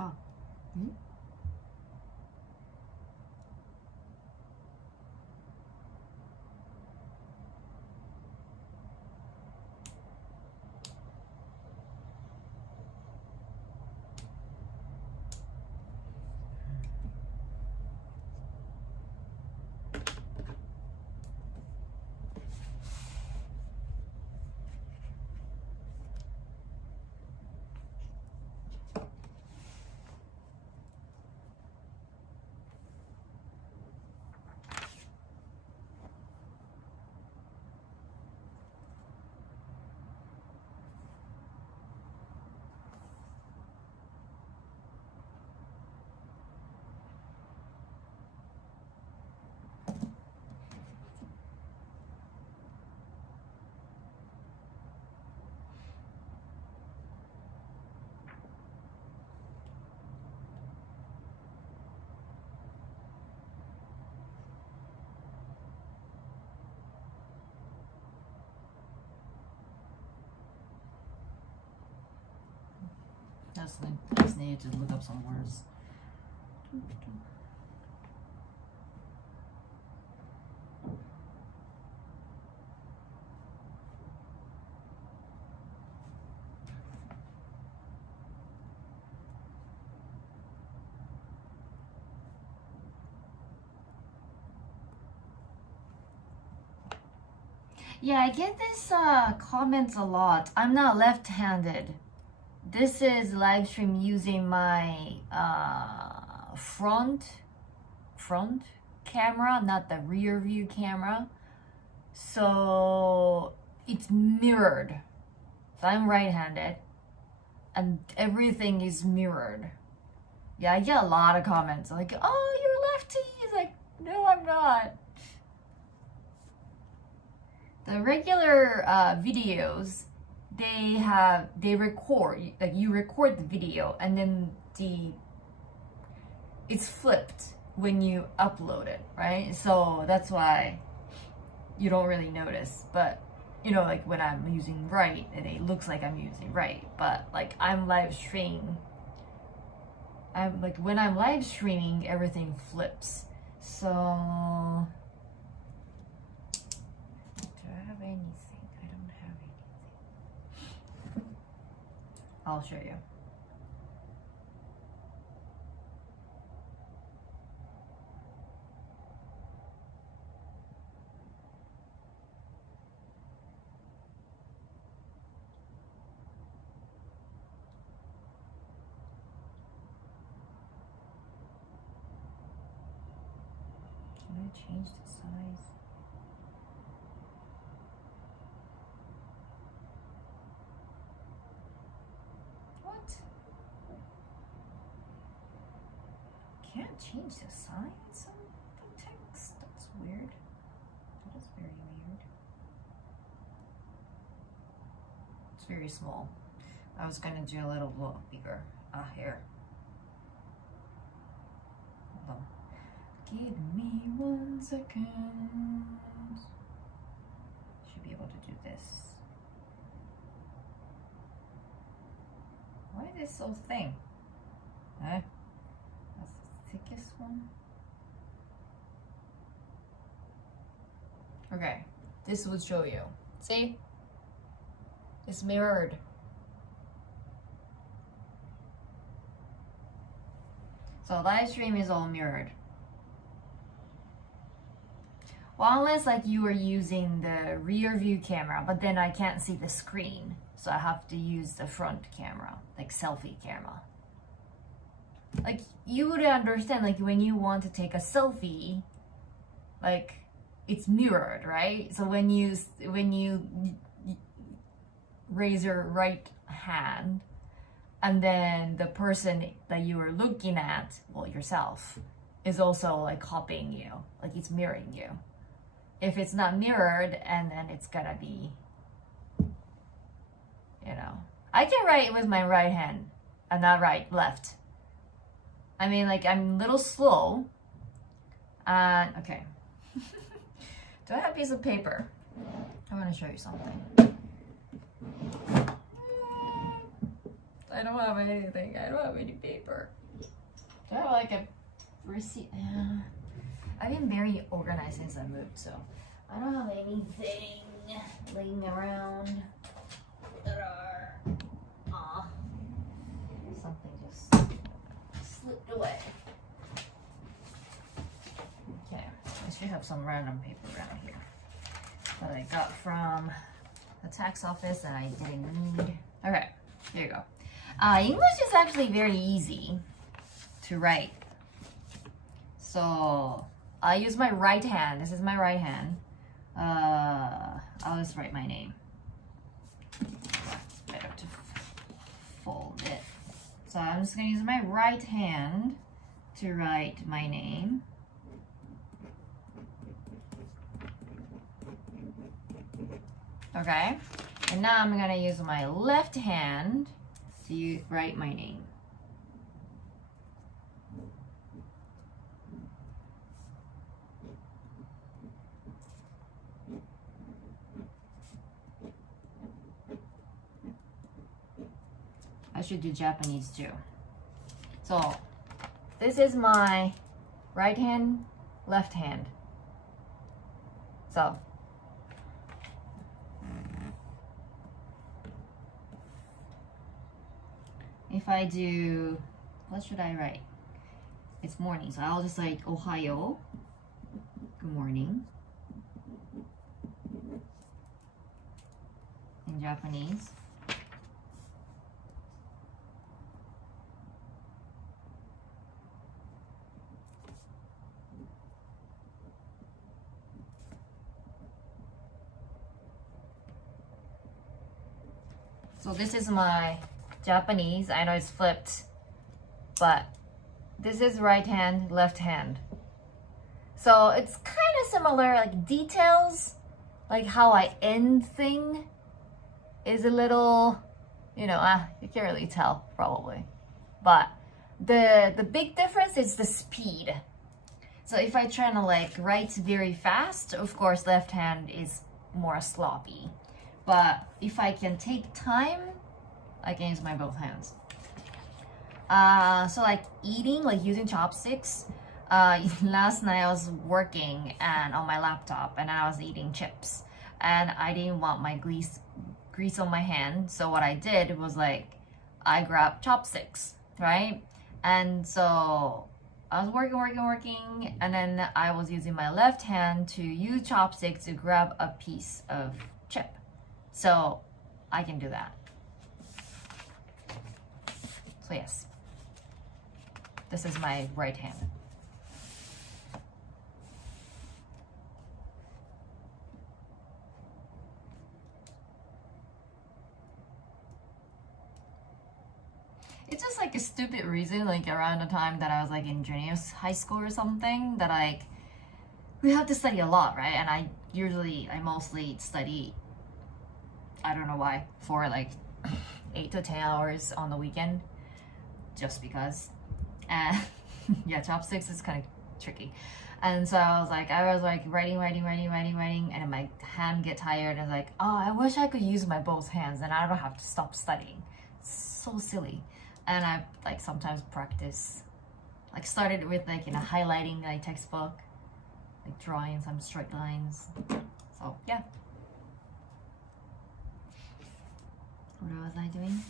Ah. Hmm? I just needed to look up some words. Yeah, I get this comments a lot. I'm not left-handed. This is live stream using my front camera, not the rear view camera. So it's mirrored. So I'm right-handed and everything is mirrored. Yeah, I get a lot of comments like, oh, you're lefty. It's like, no, I'm not. The regular videos, they record, like you record the video and then it's flipped when you upload it, right? So that's why you don't really notice. But you know, like when I'm using right, and it looks like I'm using right, but like I'm live streaming. I'm like when I'm live streaming, everything flips. So do I have anything? I don't have anything. I'll show you. Can I change the size? What? Can't change the size of the text? That's weird. That is very weird. It's very small. I was gonna do a little bigger here. Hold on. Give me 1 second. Should be able to do this. Why is this so thin? That's the thickest one. Okay, this would show you. See? It's mirrored. So live stream is all mirrored. Well, unless like you are using the rear view camera, but then I can't see the screen. So I have to use the front camera, like selfie camera. Like you would understand, like when you want to take a selfie, like it's mirrored, right? So when you raise your right hand, and then the person that you are looking at, well, yourself, is also like copying you, like it's mirroring you. If it's not mirrored, and then it's gonna be, you know, I can write with my right hand and not left. I mean, like I'm a little slow. Okay. Do I have a piece of paper? I want to show you something. Do I I don't have anything. I don't have any paper. Do I have like a receipt? I've been very organized since I moved, so I don't have anything laying around that are something just slipped away. Okay, I should have some random paper around here that I got from the tax office that I didn't need. Okay, here you go. English is actually very easy to write. So I use my right hand. This is my right hand. I'll just write my name. It's better to fold it. So I'm just gonna use my right hand to write my name. Okay, and now I'm gonna use my left hand to write my name. I should do Japanese too. So this is my right hand, left hand. So if I do, what should I write? It's morning, so I'll just like Ohayo, good morning, in Japanese. So this is my Japanese. I know it's flipped, but this is right hand, left hand. So it's kind of similar, like details, like how I end thing is a little, you know, you can't really tell probably. But the big difference is the speed. So if I try to like write very fast, of course left hand is more sloppy. But if I can take time, I can use my both hands. So like eating, like using chopsticks. Last night I was working and on my laptop and I was eating chips. And I didn't want my grease on my hand. So what I did was like, I grabbed chopsticks, right? And so I was working, and then I was using my left hand to use chopsticks to grab a piece of chip. So I can do that. So yes, this is my right hand. It's just like a stupid reason, like around the time that I was like in junior high school or something, that like we have to study a lot, right? And I mostly study, I don't know why, for like 8 to 10 hours on the weekend, just because. And yeah, chopsticks is kind of tricky. And so I was like writing, and my hand get tired, and I was like, oh, I wish I could use my both hands and I don't have to stop studying. It's so silly. And I like sometimes practice, like started with like, you know, highlighting like textbook, like drawing some straight lines. So yeah. What was I doing?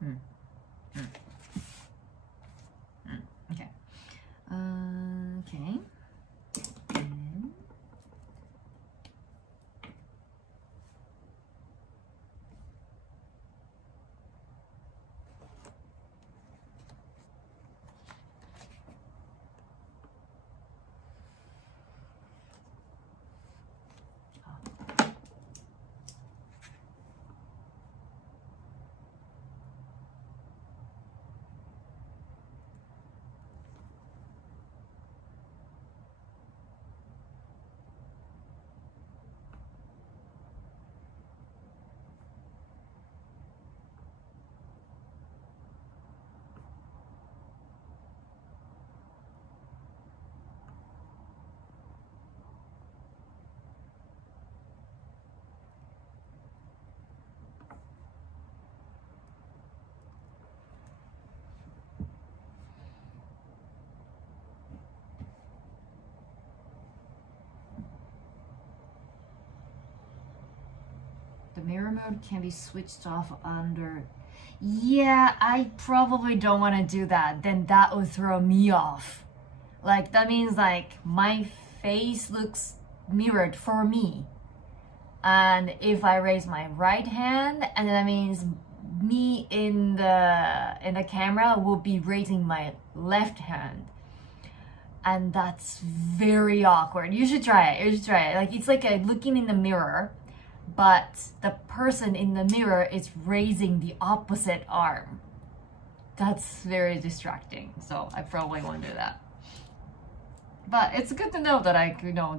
Here. Okay. Okay. The mirror mode can be switched off under. Yeah, I probably don't want to do that. Then that would throw me off. Like, that means like my face looks mirrored for me. And if I raise my right hand, and that means me in the camera will be raising my left hand. And that's very awkward. You should try it. You should try it. Like, it's like looking in the mirror, but the person in the mirror is raising the opposite arm. That's very distracting. So I probably won't do that. But it's good to know that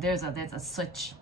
there's a switch.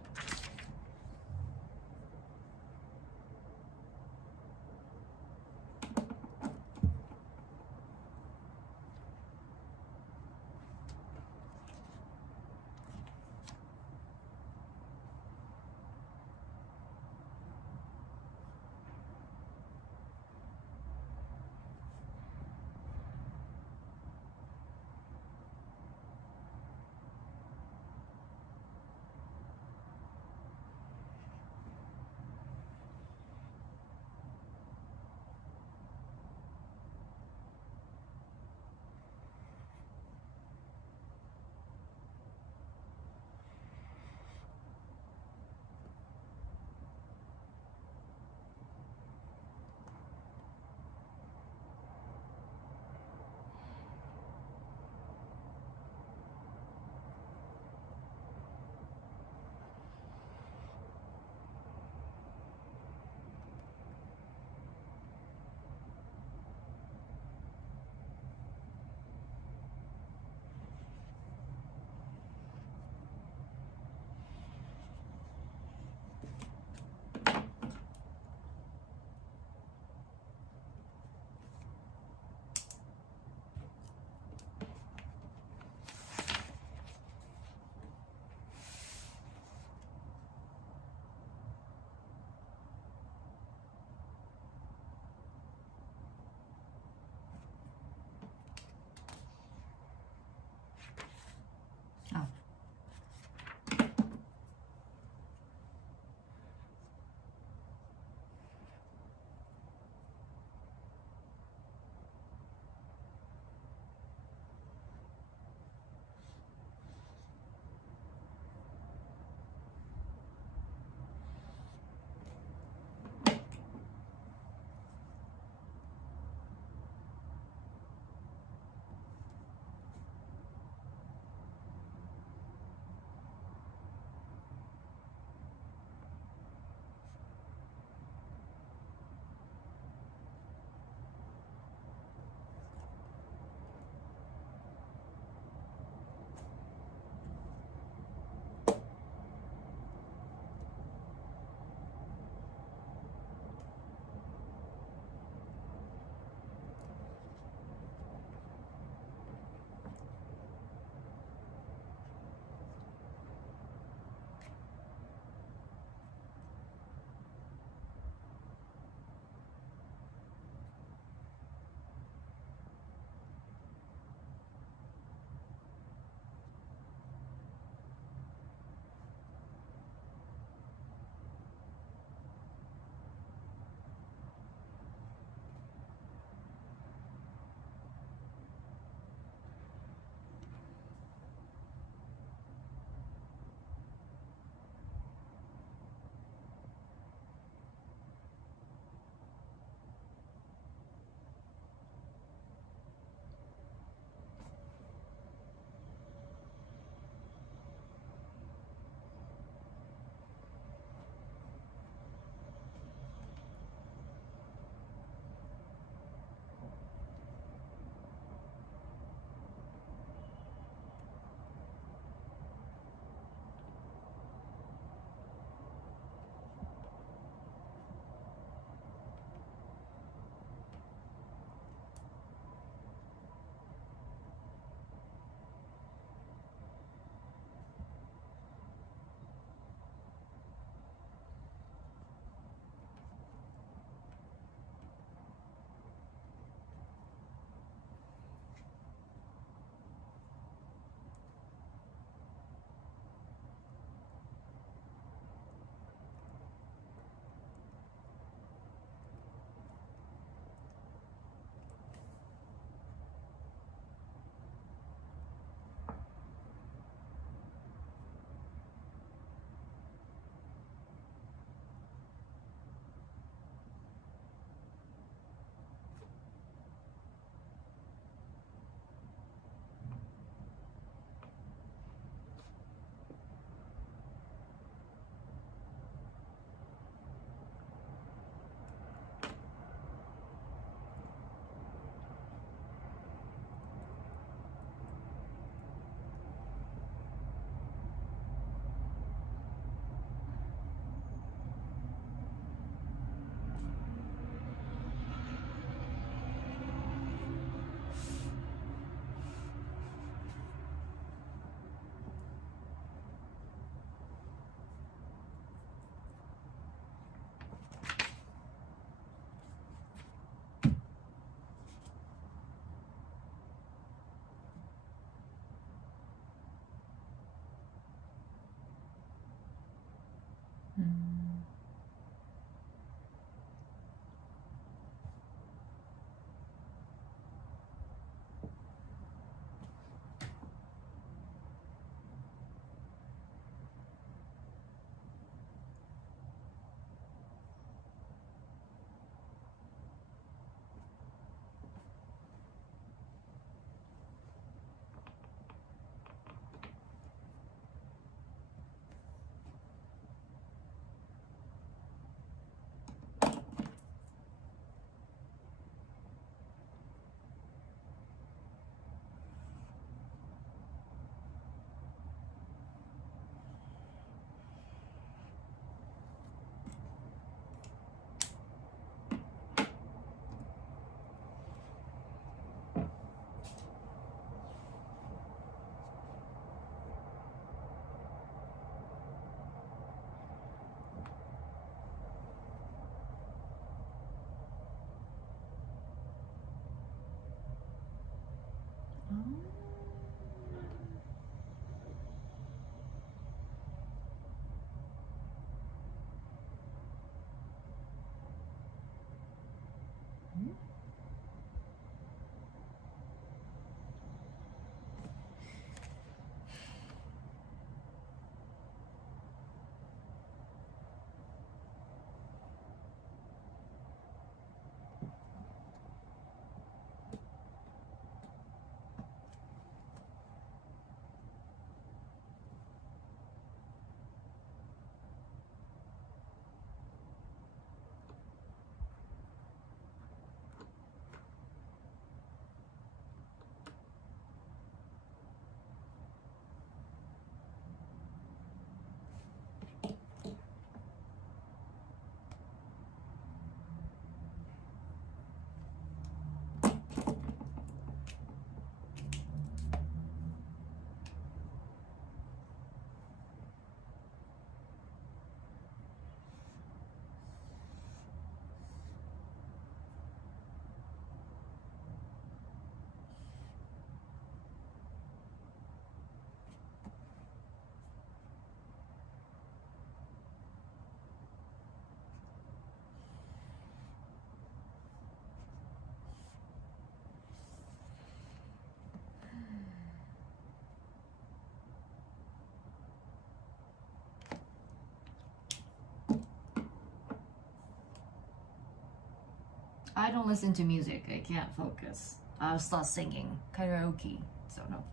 I don't listen to music. I can't focus. I'll start singing karaoke. So no.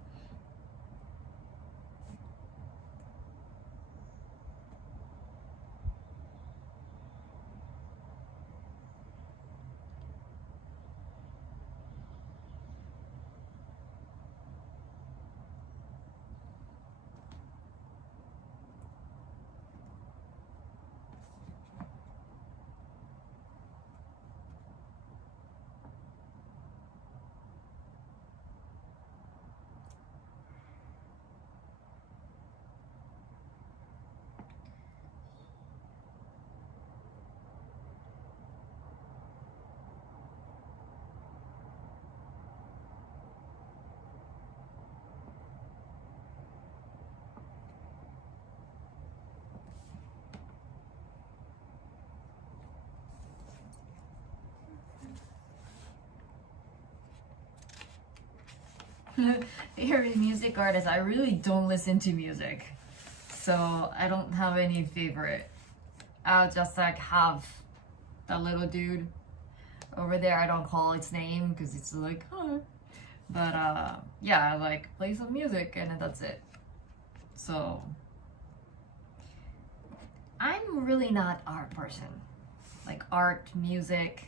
You're a music artist. I really don't listen to music, so I don't have any favorite. I'll just like have the little dude over there. I don't call its name because it's like, huh. But yeah, I like play some music and that's it. So I'm really not art person. Like art, music.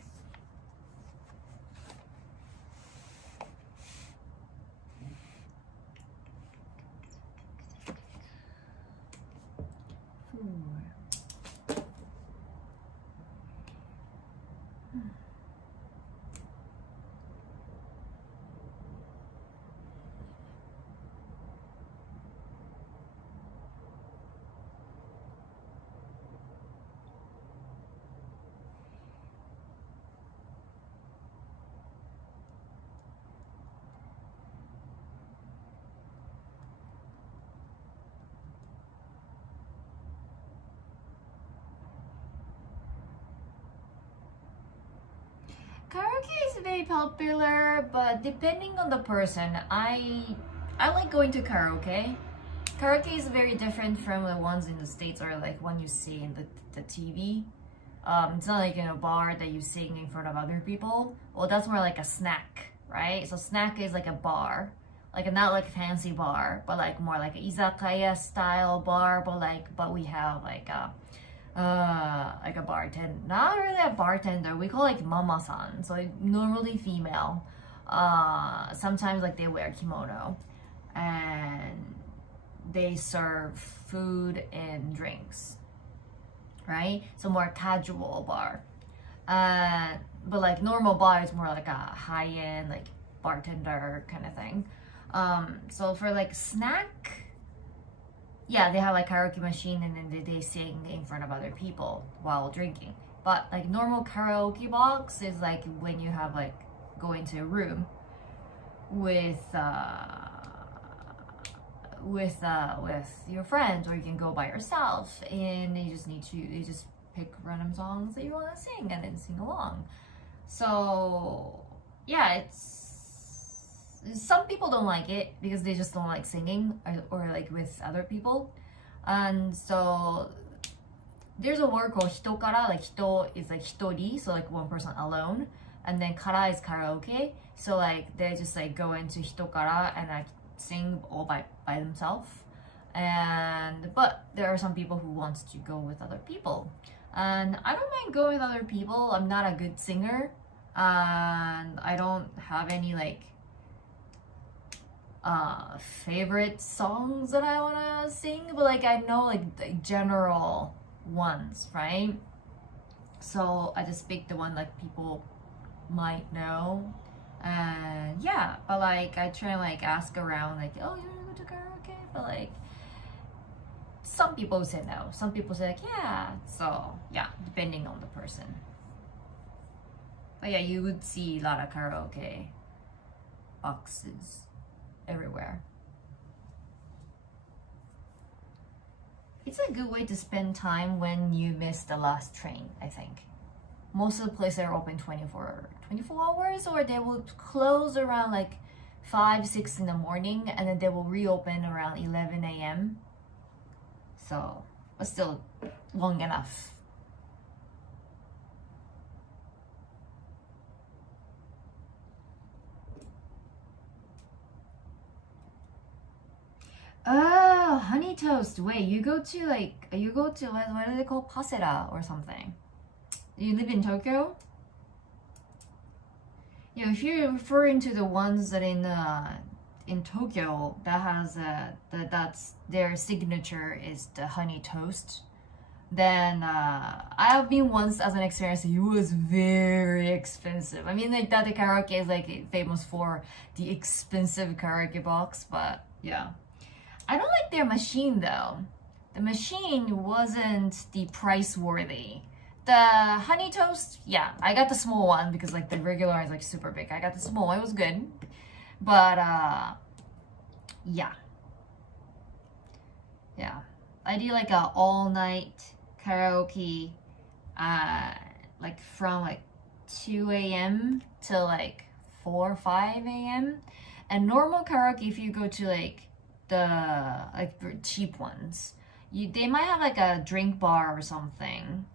Karaoke is very popular, but depending on the person, I like going to karaoke. Karaoke is very different from the ones in the States or like one you see in the TV. It's not like in a bar that you sing in front of other people. Well, that's more like a snack, right? So snack is like a bar, like not like a fancy bar, but like more like a izakaya style bar, but we have like a bartender, not really a bartender, we call like mama-san, so normally female. Sometimes like they wear kimono and they serve food and drinks, right? So more casual bar. But like normal bar is more like a high-end like bartender kind of thing. So for like snack, yeah, they have like karaoke machine and then they sing in front of other people while drinking. But like normal karaoke box is like when you have like go into a room with your friends, or you can go by yourself and you just pick random songs that you want to sing and then sing along. So yeah, it's some people don't like it because they just don't like singing or like with other people. And so there's a word called hitokara, like hito is like hitori, so like one person alone, and then kara is karaoke, so like they just like go into hitokara and like sing all by themselves. But there are some people who want to go with other people, and I don't mind going with other people. I'm not a good singer and I don't have any like favorite songs that I want to sing, but like I know like the general ones, right? So I just pick the one like people might know. And yeah, but like I try and like ask around like, oh, you wanna go to karaoke? But like some people say no, some people say like yeah. So yeah, depending on the person. But yeah, you would see a lot of karaoke boxes everywhere. It's a good way to spend time when you miss the last train, I think. Most of the places are open 24 hours, or they will close around like 5, 6 in the morning, and then they will reopen around 11 a.m. So, but still long enough. Oh, honey toast. Wait, you go to what do they call pasera or something? You live in Tokyo? Yeah, if you're referring to the ones that in Tokyo that has that's their signature is the honey toast, then I have been once as an experience. It was very expensive. I mean, like that the karaoke is like famous for the expensive karaoke box, but yeah. I don't like their machine though. The machine wasn't the price worthy. The honey toast, yeah, I got the small one because like the regular is like super big. I got the small one, it was good. But yeah. Yeah. I do like a all night karaoke like from like 2 a.m. till like 4 5 a.m. And normal karaoke, if you go to like the like cheap ones, they might have like a drink bar or something.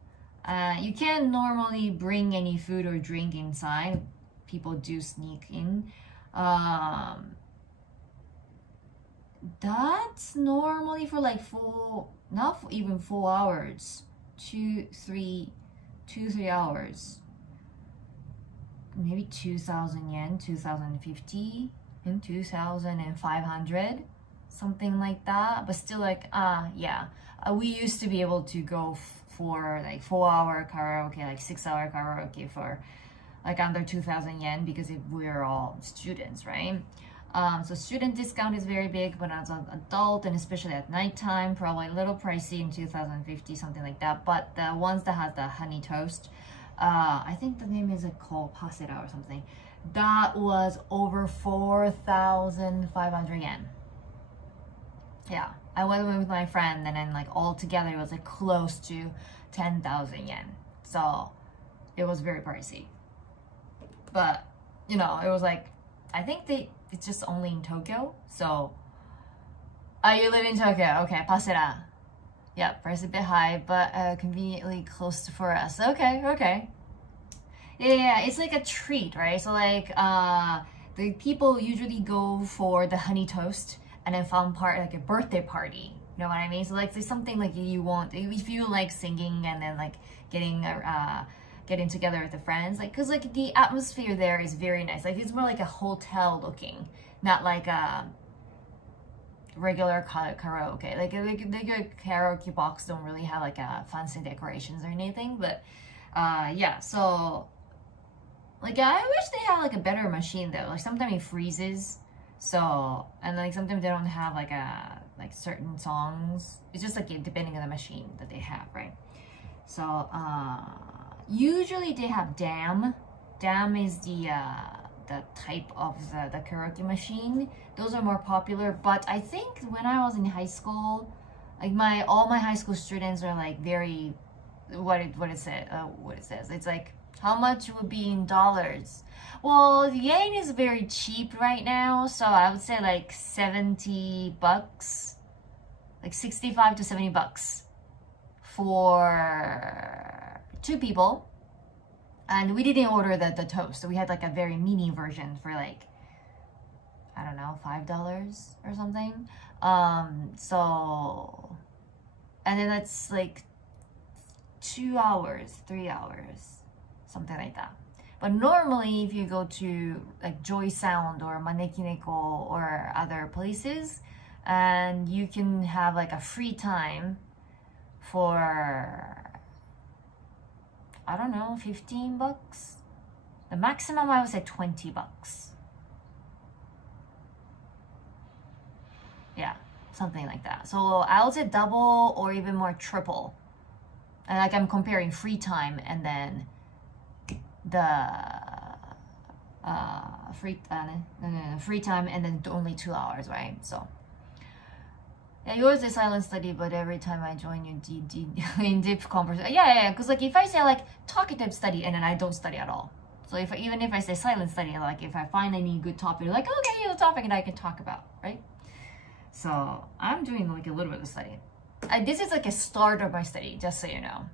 You can't normally bring any food or drink inside. People do sneak in. That's normally for like not even 4 hours, 3 hours, maybe 2,000 yen, 2,050, and 2,500, something like that. But still, like, yeah, we used to be able to go for like 4 hour karaoke, like 6 hour karaoke for like under 2,000 yen because we're all students, right? So student discount is very big, but as an adult and especially at nighttime, probably a little pricey in 2,050, something like that. But the ones that has the honey toast, I think the name is called pasera or something. That was over 4,500 yen. Yeah, I went with my friend, and then like all together it was like close to 10,000 yen. So it was very pricey. But you know, it was like I think it's just only in Tokyo. So you live in Tokyo? Okay, pasera. Yeah, price a bit high, but conveniently close for us. Okay. Yeah, it's like a treat, right? So like the people usually go for the honey toast, and then fun part like a birthday party. You know what I mean? So like there's something like you want if you like singing and then like getting together with the friends, like because like the atmosphere there is very nice. Like it's more like a hotel looking, not like a regular karaoke. Like a karaoke box don't really have like a fancy decorations or anything, but yeah. So like I wish they had like a better machine though. Like sometimes it freezes, so and like sometimes they don't have like certain songs. It's just like depending on the machine that they have, right? So usually they have Dam. Dam is the type of the karaoke machine. Those are more popular. But I think when I was in high school, like all my high school students are like very what it says. It's like how much would be in dollars? Well, the yen is very cheap right now, so I would say like $70, like 65 to $70 for 2 people. And we didn't order the toast, so we had like a very mini version for like I don't know, $5 or something. So and then that's like 2 hours, 3 hours, something like that. But normally if you go to like Joy Sound or Manekineko or other places, and you can have like a free time for I don't know, $15. The maximum I would say $20. Yeah, something like that. So I would say double or even more triple. And like I'm comparing free time and then the free time and then only 2 hours, right? So yeah, yours is silent study, but every time I join you in deep conversation, yeah, because like if I say like talkative study and then I don't study at all. So even if I say silent study, like if I find any good topic, like okay, here's a topic and I can talk about, right? So I'm doing like a little bit of study. This is like a start of my study, just so you know.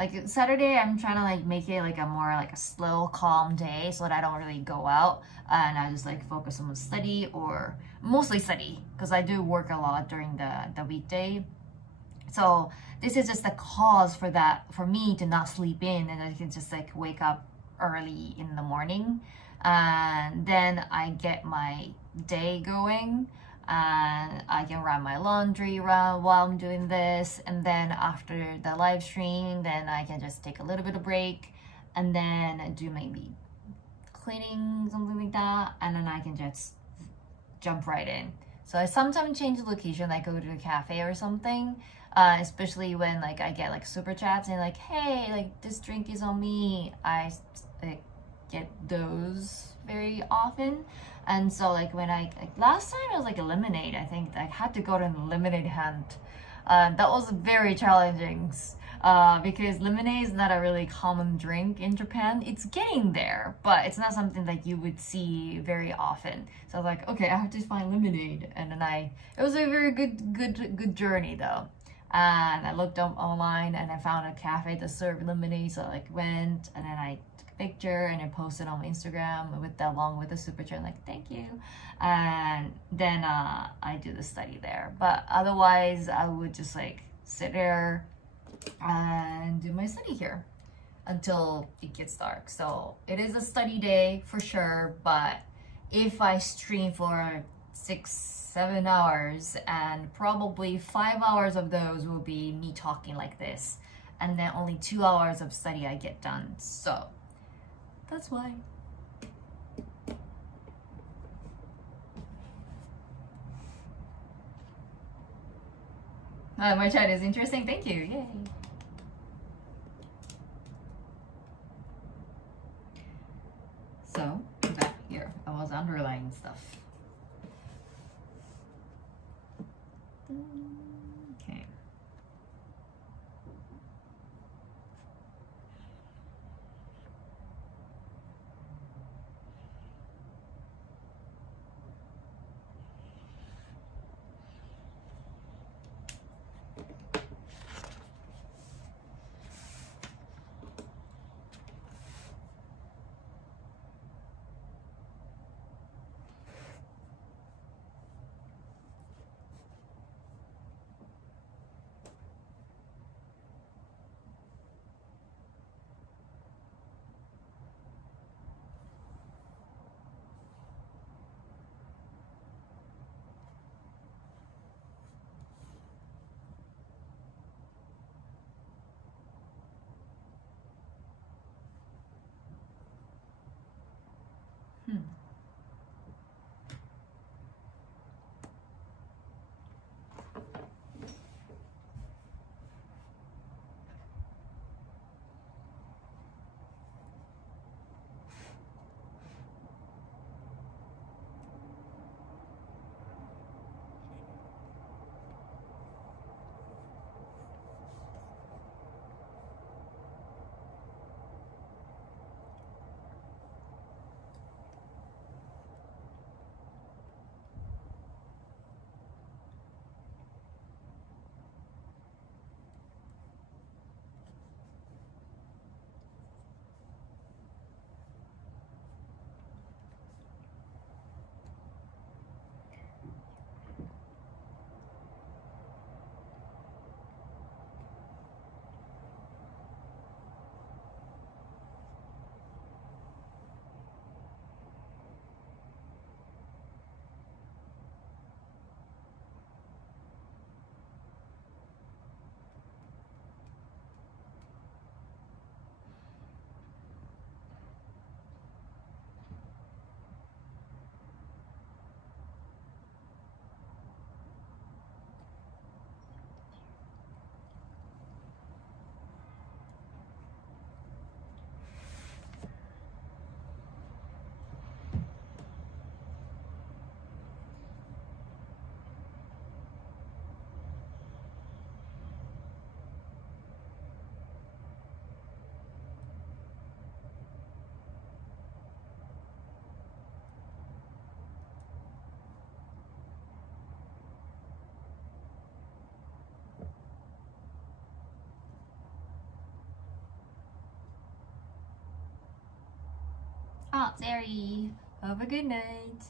Like Saturday, I'm trying to like make it like a more like a slow, calm day so that I don't really go out and I just like focus on the study or mostly study because I do work a lot during the weekday. So this is just a cause for that for me to not sleep in and I can just like wake up early in the morning and then I get my day going and I can run my laundry around while I'm doing this, and then after the live stream then I can just take a little bit of break and then do maybe cleaning, something like that, and then I can just jump right in. So I sometimes change the location, I go to a cafe or something, especially when like I get like super chats and like, hey, like this drink is on me. I like get those very often. And so like when I like last time it was like a lemonade. I think I had to go to a lemonade hunt. That was very challenging because lemonade is not a really common drink in Japan. It's getting there, but it's not something that you would see very often. So I was like, okay, I have to find lemonade, and then it was a very good journey though. And I looked up online and I found a cafe that served lemonade, so I like went and then I took a picture and I posted on Instagram with along with the super chat like thank you, and then I do the study there. But otherwise I would just like sit there and do my study here until it gets dark. So it is a study day for sure, but if I stream for 6-7 hours and probably 5 hours of those will be me talking like this, and then only 2 hours of study I get done. So that's why. My chat is interesting. Thank you. Yay. So back here, I was underlining stuff. Okay. Oh, Terry, have a good night.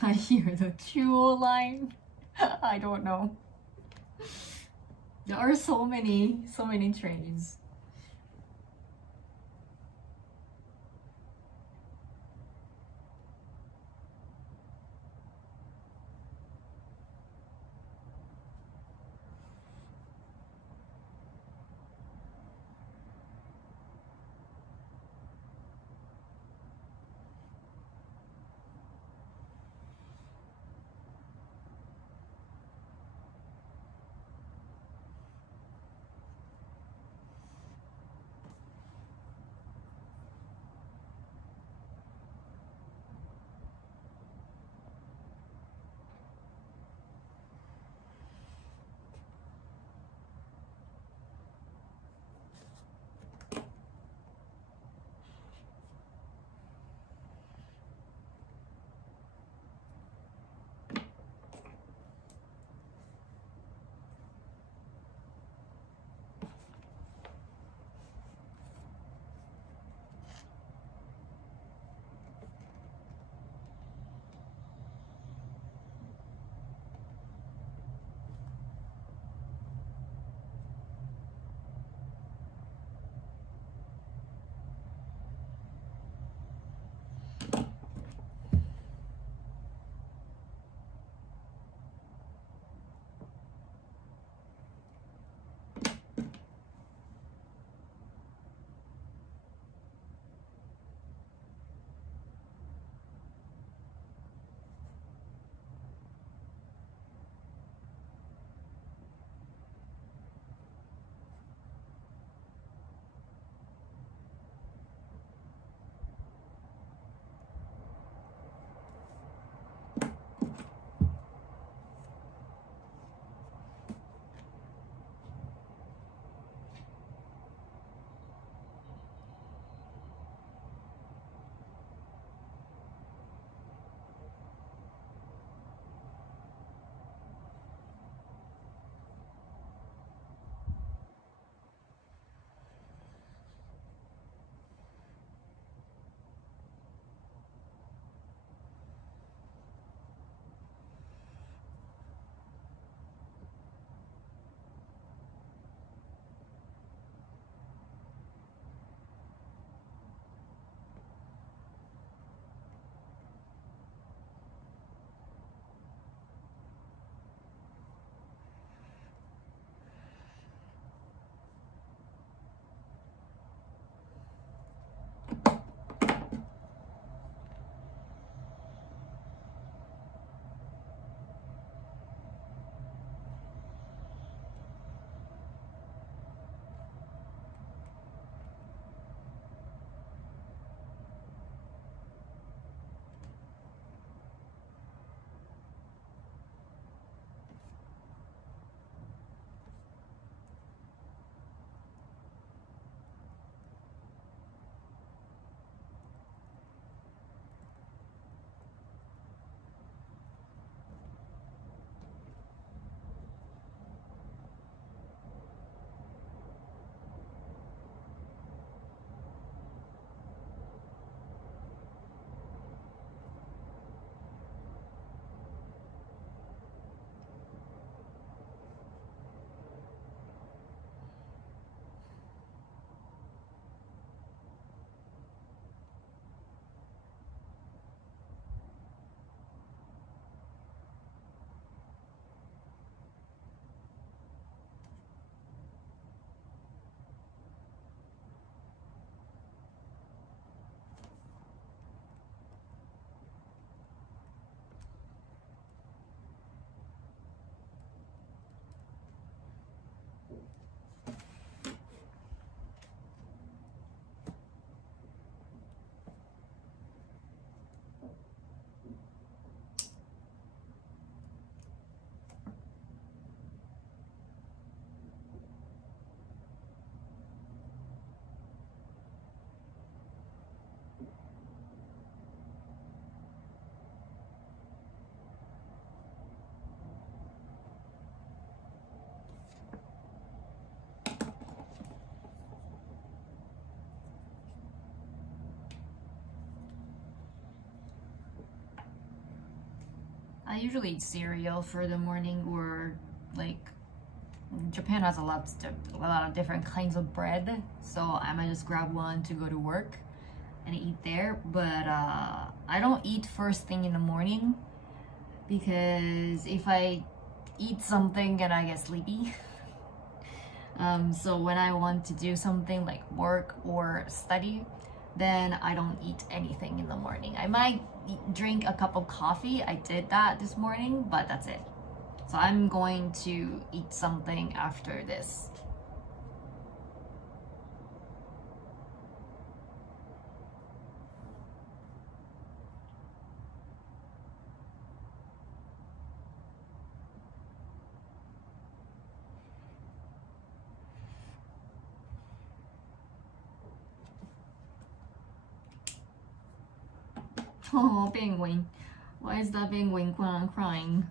I hear the jewel line. I don't know. There are so many trains. I usually eat cereal for the morning, or like Japan has a lot of different kinds of bread, so I might just grab one to go to work and eat there. But I don't eat first thing in the morning, because if I eat something and I get sleepy. So when I want to do something like work or study, then I don't eat anything in the morning. I might drink a cup of coffee. I did that this morning, but that's it. So I'm going to eat something after this. Oh, penguin. Why is that penguin crying?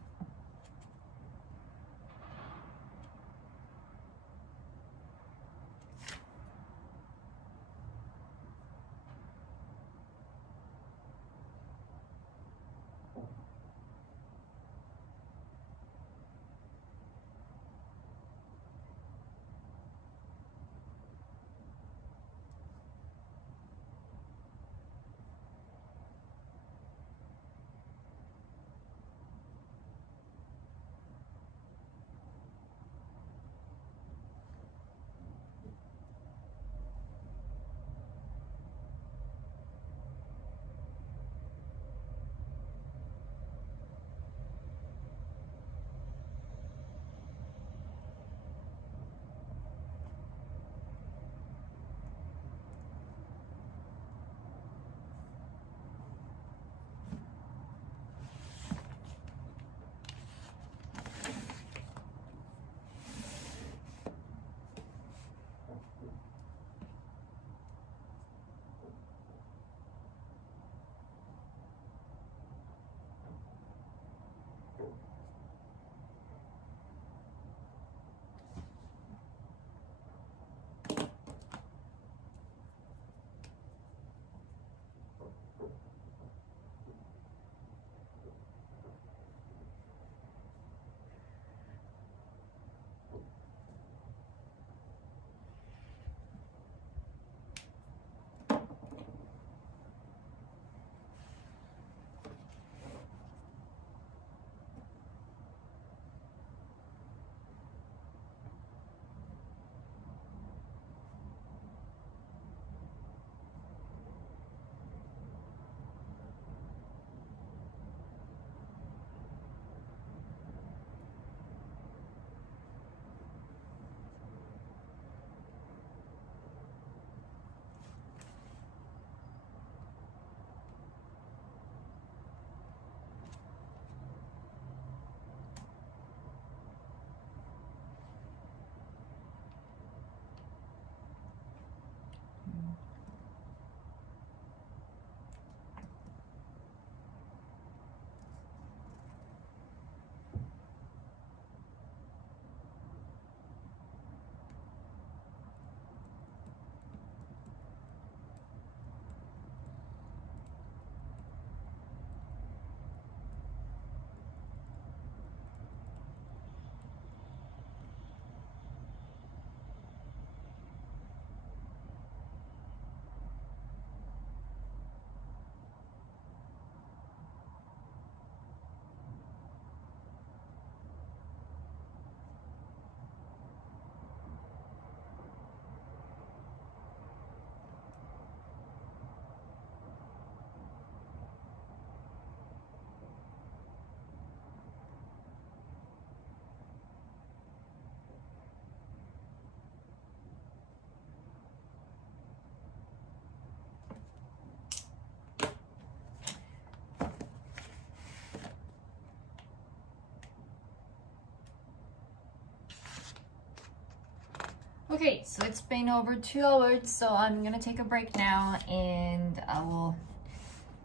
Okay, so it's been over 2 hours, so I'm gonna take a break now, and I will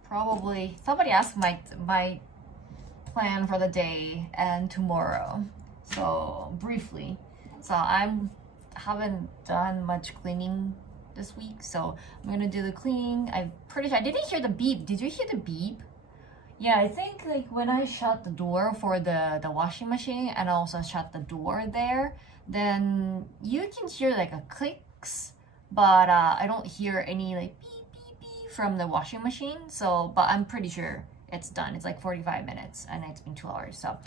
probably, somebody asked my plan for the day and tomorrow, so briefly. So I haven't done much cleaning this week, so I'm gonna do the cleaning. I'm pretty sure I didn't hear the beep. Did you hear the beep? Yeah, I think like when I shut the door for the washing machine and also shut the door there, then you can hear like a clicks, but I don't hear any like beep beep beep from the washing machine. So, but I'm pretty sure it's done. It's like 45 minutes and it's been 2 hours. So,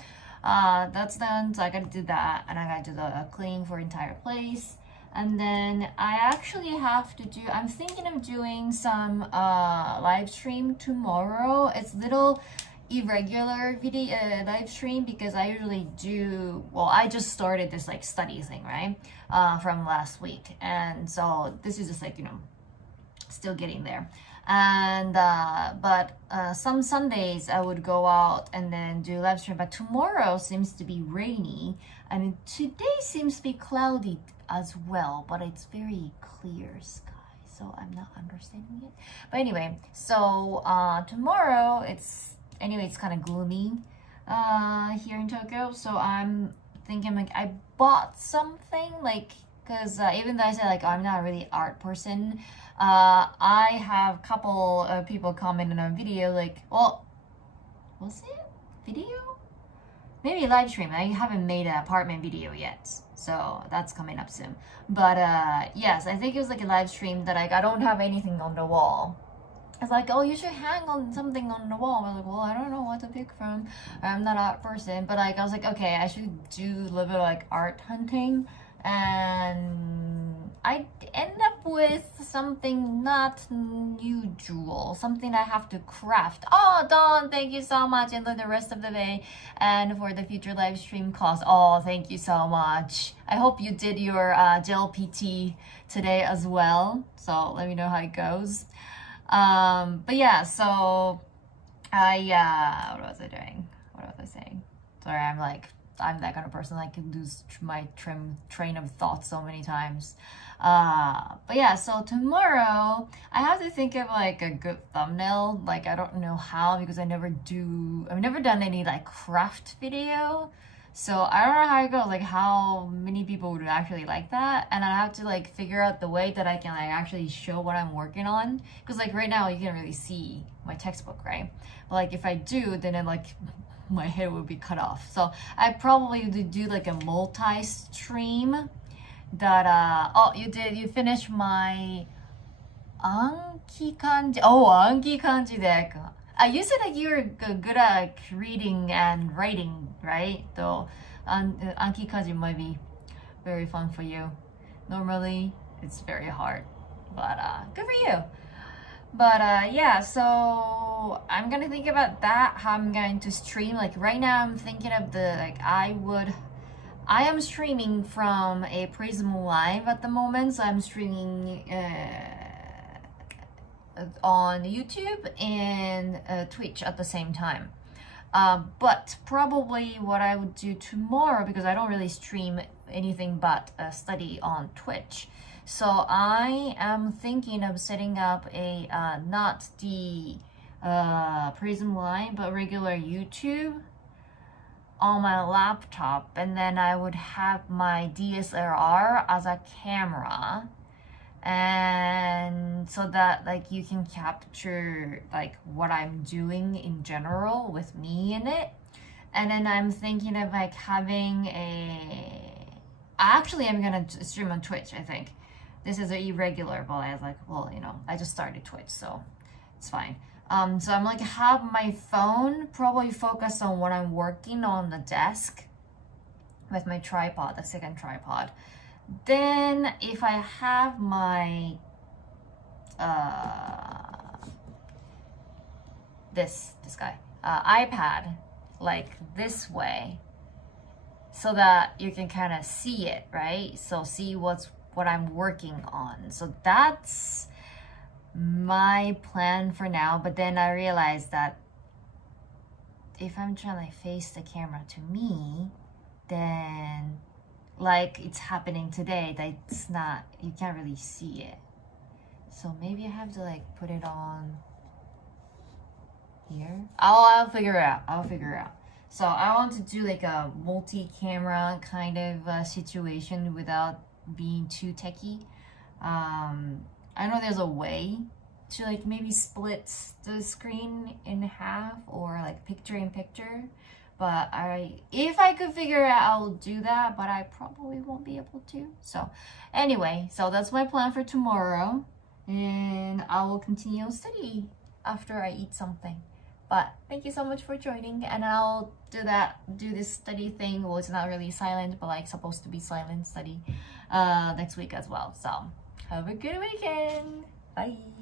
that's done. So I gotta do that and I gotta do the cleaning for entire place. And then I actually have to do, I'm thinking of doing some live stream tomorrow. It's little irregular video live stream because I usually do, well, I just started this like study thing, right? From last week. And so this is just like, still getting there. And but some Sundays I would go out and then do live stream, but tomorrow seems to be rainy. I mean, today seems to be cloudy as well, but it's very clear sky, so I'm not understanding it. But anyway, so tomorrow it's kind of gloomy here in Tokyo, so I'm thinking like I bought something like, because even though I say like I'm not really art person, I have a couple of people commenting on video like, well, was it video? Maybe live stream. I haven't made an apartment video yet, so that's coming up soon. But yes, I think it was like a live stream that I don't have anything on the wall. It's like, oh, you should hang on something on the wall. I was like, well, I don't know what to pick from. I'm not an art person, but like I was like, okay, I should do a little bit of like art hunting, and I end up with something not usual, something I have to craft. Oh, Dawn, thank you so much. And the rest of the day and for the future live stream class. Oh, thank you so much. I hope you did your gel PT today as well. So let me know how it goes. But yeah, so what was I doing? What was I saying? Sorry, I'm that kind of person that can lose my train of thought so many times. But yeah, so tomorrow I have to think of like a good thumbnail. Like I don't know how, because I've never done any like craft video. So I don't know how it goes, like how many people would actually like that. And I have to like figure out the way that I can like actually show what I'm working on. Because like right now you can't really see my textbook, right? But like if I do, then it like my head would be cut off. So I probably would do like a multi-stream that you finished my Anki kanji. Oh, Anki kanji deck. You said that you're good at reading and writing, right? Though Anki kanji might be very fun for you. Normally it's very hard, but good for you. But yeah, so I'm gonna think about that, how I'm going to stream. Like right now I'm thinking of I am streaming from a Prism Live at the moment, so I'm streaming on YouTube and Twitch at the same time. But probably what I would do tomorrow, because I don't really stream anything but study on Twitch, so I am thinking of setting up a not the Prism Live but regular YouTube on my laptop, and then I would have my DSLR as a camera, and so that like you can capture like what I'm doing in general with me in it. And then I'm thinking of like having actually I'm gonna stream on Twitch. I think this is irregular, but I was like, well, I just started Twitch, so it's fine. So I'm like have my phone probably focus on what I'm working on the desk with my tripod, the second tripod. Then if I have my this guy iPad like this way, so that you can kind of see it, right? So see what I'm working on. So that's my plan for now. But then I realized that if I'm trying to face the camera to me, then like it's happening today, that's not, you can't really see it. So maybe I have to like put it on here. I'll figure it out. So I want to do like a multi-camera kind of situation without being too techy. I know there's a way to like maybe split the screen in half or like picture in picture. But if I could figure it out, I'll do that, but I probably won't be able to. So anyway, so that's my plan for tomorrow, and I will continue study after I eat something. But thank you so much for joining, and I'll do this study thing. Well, it's not really silent, but like supposed to be silent study next week as well. So have a good weekend. Bye.